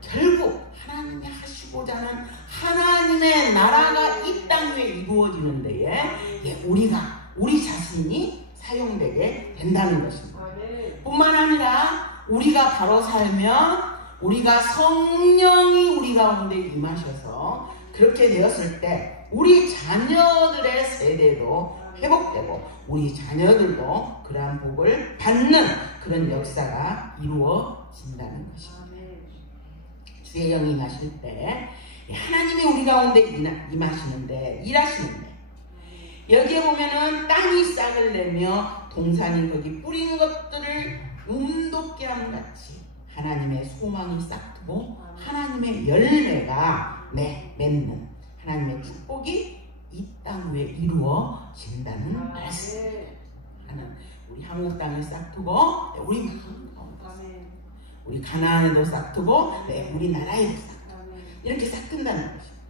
결국 하나님이 하시고자 하는 하나님의 나라가 이 땅 위에 이루어지는 데에 우리 자신이 사용되게 된다는 것입니다. 뿐만 아니라 우리가 바로 살면 우리가 성령이 우리 가운데 임하셔서 그렇게 되었을 때 우리 자녀들의 세대도 회복되고 우리 자녀들도 그러한 복을 받는 그런 역사가 이루어진다는 것입니다. 주의 영이 임하실 때 하나님이 우리 가운데 임하시는데 일하시는데 여기에 보면은 땅이 싹을 내며 동산이 거기 뿌린 것들을 음돋게 함 같이 하나님의 소망이 싹트고 하나님의 열매가 맺는 하나님의 축복이 이 땅 위에 이루어진다는 말씀입니다. 우리 한국 땅에 싹트고 우리 마음 가운데 우리 가나안에도 싹트고 우리나라에도 싹트고 이렇게 싹튼다는 것입니다.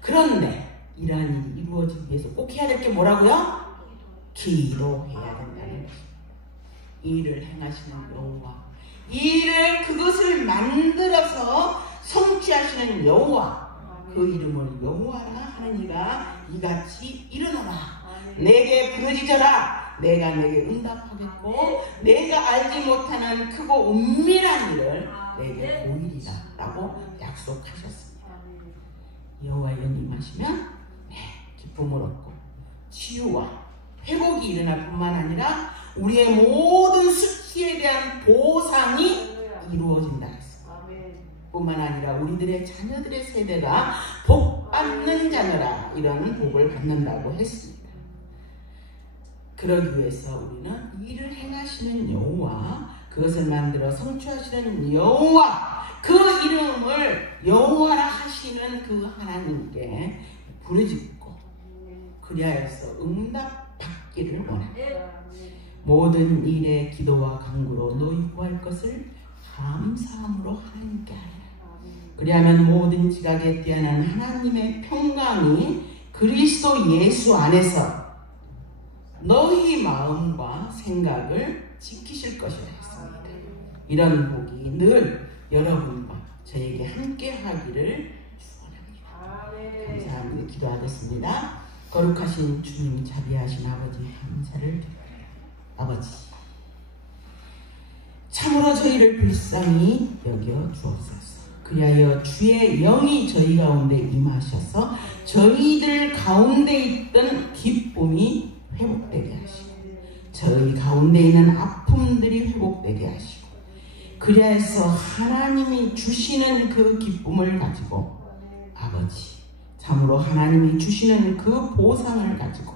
그런데 이러한 일이 이루어지기 위해서 꼭 해야 될 게 뭐라고요? 기도해야 된다는 것입니다. 일을 행하시는 여호와, 일을 그것을 만들어서 성취하시는 여호와, 그 이름을 여호와라 하는 이가 이같이 이르노라. 내게 부르짖어라. 내가 내게 응답하겠고 내가 알지 못하는 크고 은밀한 일을 내게 보이리라 라고 약속하셨습니다. 여호와의 영이 임하시면 기쁨을 얻고 치유와 회복이 일어날 뿐만 아니라 우리의 모든 수치에 대한 보상이 이루어진다 했습니다. 뿐만 아니라 우리들의 자녀들의 세대가 복받는 자녀라 이런 복을 받는다고 했습니다. 그러기 위해서 우리는 일을 행하시는 여호와, 그것을 만들어 성취하시는 여호와, 그 이름을 여호와라 하시는 그 하나님께 부르짖고 그리하여서 응답받기를 원합니다. 모든 일에 기도와 간구로 너희 구할 것을 감사함으로 하나님께 하리라. 그리하면 모든 지각에 뛰어난 하나님의 평강이 그리스도 예수 안에서 너희 마음과 생각을 지키실 것이라 했습니다. 이런 복이 늘 여러분과 저에게 함께 하기를 축원합니다. 감사합니다. 기도하겠습니다. 거룩하신 주님, 자비하신 아버지, 감사를 드립니다. 아버지, 참으로 저희를 불쌍히 여겨 주옵소서. 그리하여 주의 영이 저희 가운데 임하셔서 저희들 가운데 있던 기쁨이 회복되게 하시고 저희 가운데 있는 아픔들이 회복되게 하시고 그리하여서 하나님이 주시는 그 기쁨을 가지고 아버지, 참으로 하나님이 주시는 그 보상을 가지고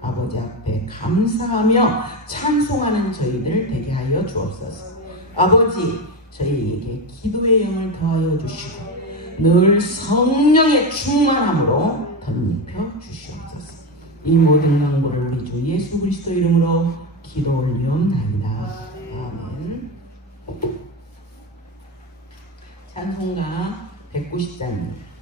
아버지 앞에 감사하며 찬송하는 저희들 되게 하여 주옵소서. 아버지, 저희에게 기도의 영을 더하여 주시고 늘 성령의 충만함으로 덧입혀 주시옵소서. 이 모든 강구를 우리 주 예수 그리스도 이름으로 기도 올리옵나이다. 아멘. 찬송가 190장입니다.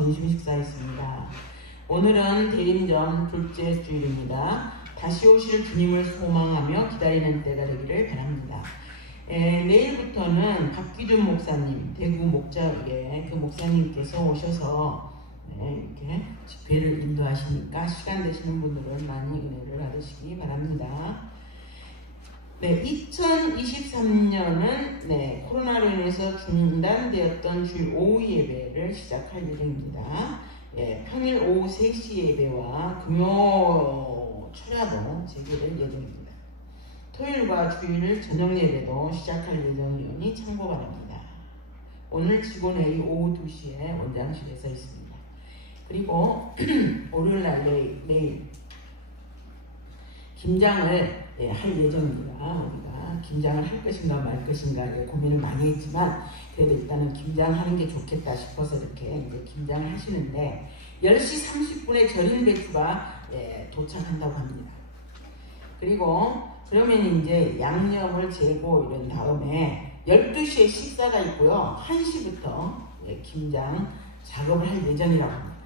점심 식사했습니다. 오늘은 대림절 둘째 주일입니다. 다시 오실 주님을 소망하며 기다리는 때가 되기를 바랍니다. 내일부터는 박기준 목사님, 대구 목자의 그 목사님께서 오셔서 이렇게 집회를 인도하시니까 시간 되시는 분들은 많이 은혜를 받으시기 바랍니다. 2023년은 코로나로 인해서 중단되었던 주일 오후 예배를 시작할 예정입니다. 평일 오후 3시 예배와 금요 철야도 재개될 예정입니다. 토요일과 주일 저녁 예배도 시작할 예정이오니 참고 바랍니다. 오늘 지고 내일 오후 2시에 원장실에서 있습니다. 그리고 월요일날 내일 김장을 할 예정입니다. 우리가 김장을 할 것인가 말 것인가 고민을 많이 했지만 그래도 일단은 김장하는 게 좋겠다 싶어서 이렇게 이제 김장을 하시는데 10시 30분에 절인 배추가 도착한다고 합니다. 그리고 그러면 이제 양념을 재고 이런 다음에 12시에 식사가 있고요. 1시부터 김장 작업을 할 예정이라고 합니다.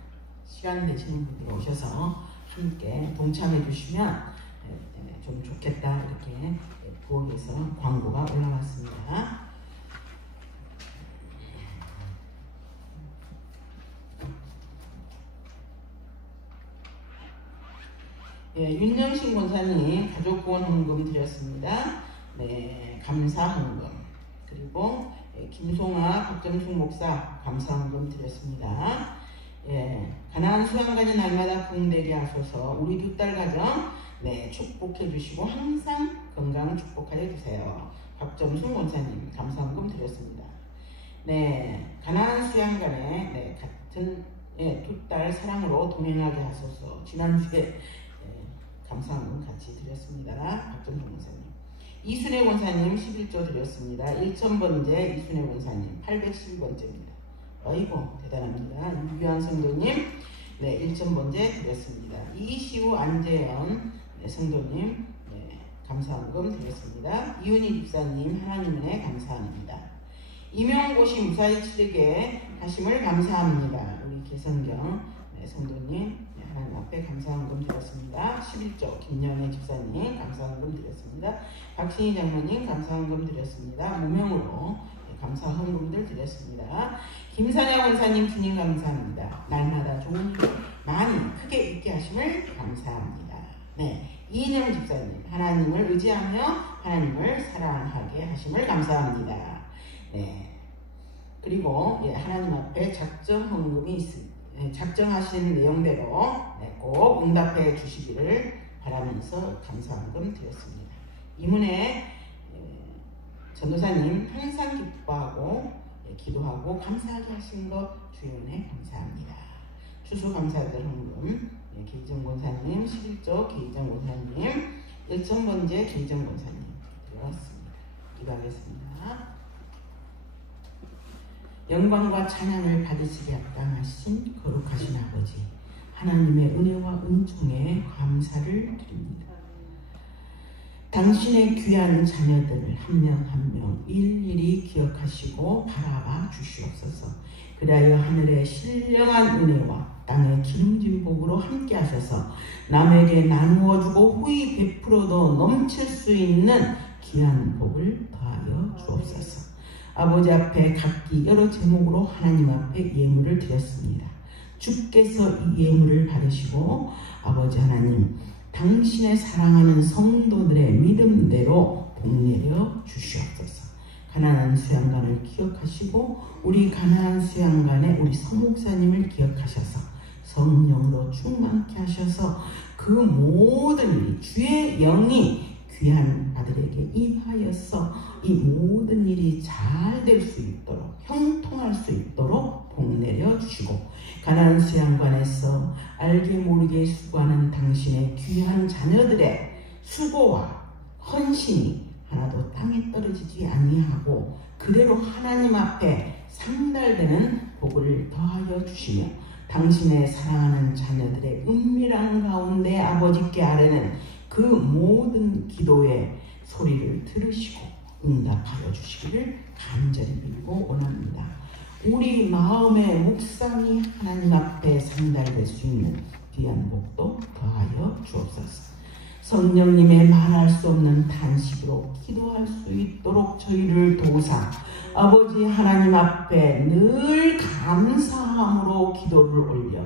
시간 되시는 분들이 오셔서 함께 동참해 주시면 좀 좋겠다 이렇게 부엌에서 광고가 올라왔습니다. 윤영신 권사님 가족구원 헌금 드렸습니다. 감사 헌금. 그리고 김송아 박정숙 목사 감사 헌금 드렸습니다. 가나안 수양관이 날마다 부흥되게 하소서. 우리 두 딸 가정 축복해 주시고 항상 건강 축복하여 주세요. 박정숙 원사님 감사 헌금 드렸습니다. 가나안 수양관에 같은 두 딸 사랑으로 동행하게 하소서. 지난주에 감사 헌금 같이 드렸습니다. 박정숙 원사님. 이순혜 원사님 11조 드렸습니다. 1000번째 이순혜 원사님 811번째입니다. 어이구 대단합니다. 유한 성도님 1000번째 드렸습니다. 이시우 안재현 성도님 감사헌금 드렸습니다. 이은희 집사님 하나님 은혜 감사합니다. 임용고시 무사히 치르게 하심을 감사합니다. 우리 개성경 성도님 하나님 앞에 감사헌금 드렸습니다. 11조 김영애 집사님 감사헌금 드렸습니다. 박신희 장로님 감사헌금 드렸습니다. 무명으로 감사헌금들 드렸습니다. 김선영 원사님 주님 감사합니다. 날마다 좋은 일 많이 크게 있게 하심을 감사합니다. 이인영 집사님 하나님을 의지하며 하나님을 사랑하게 하심을 감사합니다. 그리고 하나님 앞에 작정헌금이 있습니다. 작정하신 내용대로 꼭 응답해 주시기를 바라면서 감사헌금 드렸습니다. 이문혜 전도사님 항상 기뻐하고 기도하고 감사하게 하신 것 주연에 감사합니다. 추수감사들 헌금 개의정권사님 11조 개의정권사님 1000번째 개의정권사님 드렸습니다. 기도하겠습니다. 영광과 찬양을 받으시게 합당하신 거룩하신 아버지 하나님의 은혜와 은총에 감사를 드립니다. 당신의 귀한 자녀들을 한 명 한 명 일일이 기억하시고 바라봐 주시옵소서. 그리하여 하늘의 신령한 은혜와 땅의 기름진 복으로 함께 하셔서 남에게 나누어 주고 후히 베풀어도 넘칠 수 있는 귀한 복을 더하여 주옵소서. 아버지 앞에 각기 여러 제목으로 하나님 앞에 예물을 드렸습니다. 주께서 이 예물을 받으시고 아버지 하나님 당신의 사랑하는 성도들의 믿음대로 복내려 주시옵소서. 가나안 수양관을 기억하시고 우리 가나안 수양관의 우리 서목사님을 기억하셔서 성령으로 충만케 하셔서 그 모든 일이 주의 영이 귀한 아들에게 임하여서 이 모든 일이 잘 될 수 있도록 형통할 수 있도록 복내려 주시고 가나안 수양관에서 알게 모르게 수고하는 당신의 귀한 자녀들의 수고와 헌신이 하나도 땅에 떨어지지 아니하고 그대로 하나님 앞에 상달되는 복을 더하여 주시며 당신의 사랑하는 자녀들의 은밀한 가운데 아버지께 아뢰는 그 모든 기도의 소리를 들으시고 응답하여 주시기를 간절히 빌고 원합니다. 우리 마음의 묵상이 하나님 앞에 상달될 수 있는 귀한 복도 더하여 주옵소서. 성령님의 말할 수 없는 탄식으로 기도할 수 있도록 저희를 도우사 아버지 하나님 앞에 늘 감사함으로 기도를 올려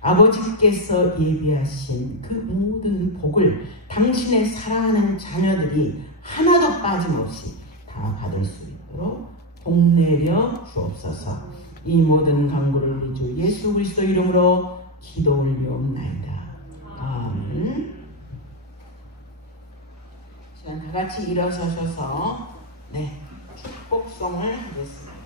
아버지께서 예비하신 그 모든 복을 당신의 사랑하는 자녀들이 하나도 빠짐없이 다 받을 수 있도록 복내려 주옵소서. 이 모든 간구를 우리 주 예수 그리스도 이름으로 기도 올리옵나이다. 아멘. 시간 다 같이 일어서셔서 축복송을 하겠습니다.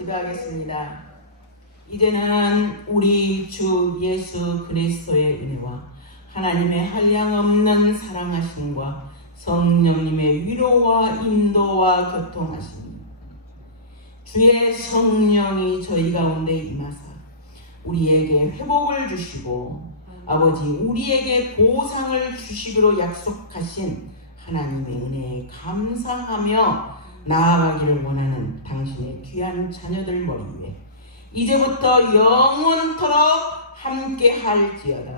기도하겠습니다. 이제는 우리 주 예수 그리스도의 은혜와 하나님의 한량없는 사랑하심과 성령님의 위로와 인도와 교통하심, 주의 성령이 저희 가운데 임하사 우리에게 회복을 주시고 아버지 우리에게 보상을 주시기로 약속하신 하나님의 은혜에 감사하며 나아가기를 원하는 당신의 귀한 자녀들 머리 위에 이제부터 영원토록 함께 할지어다.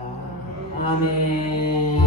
아멘.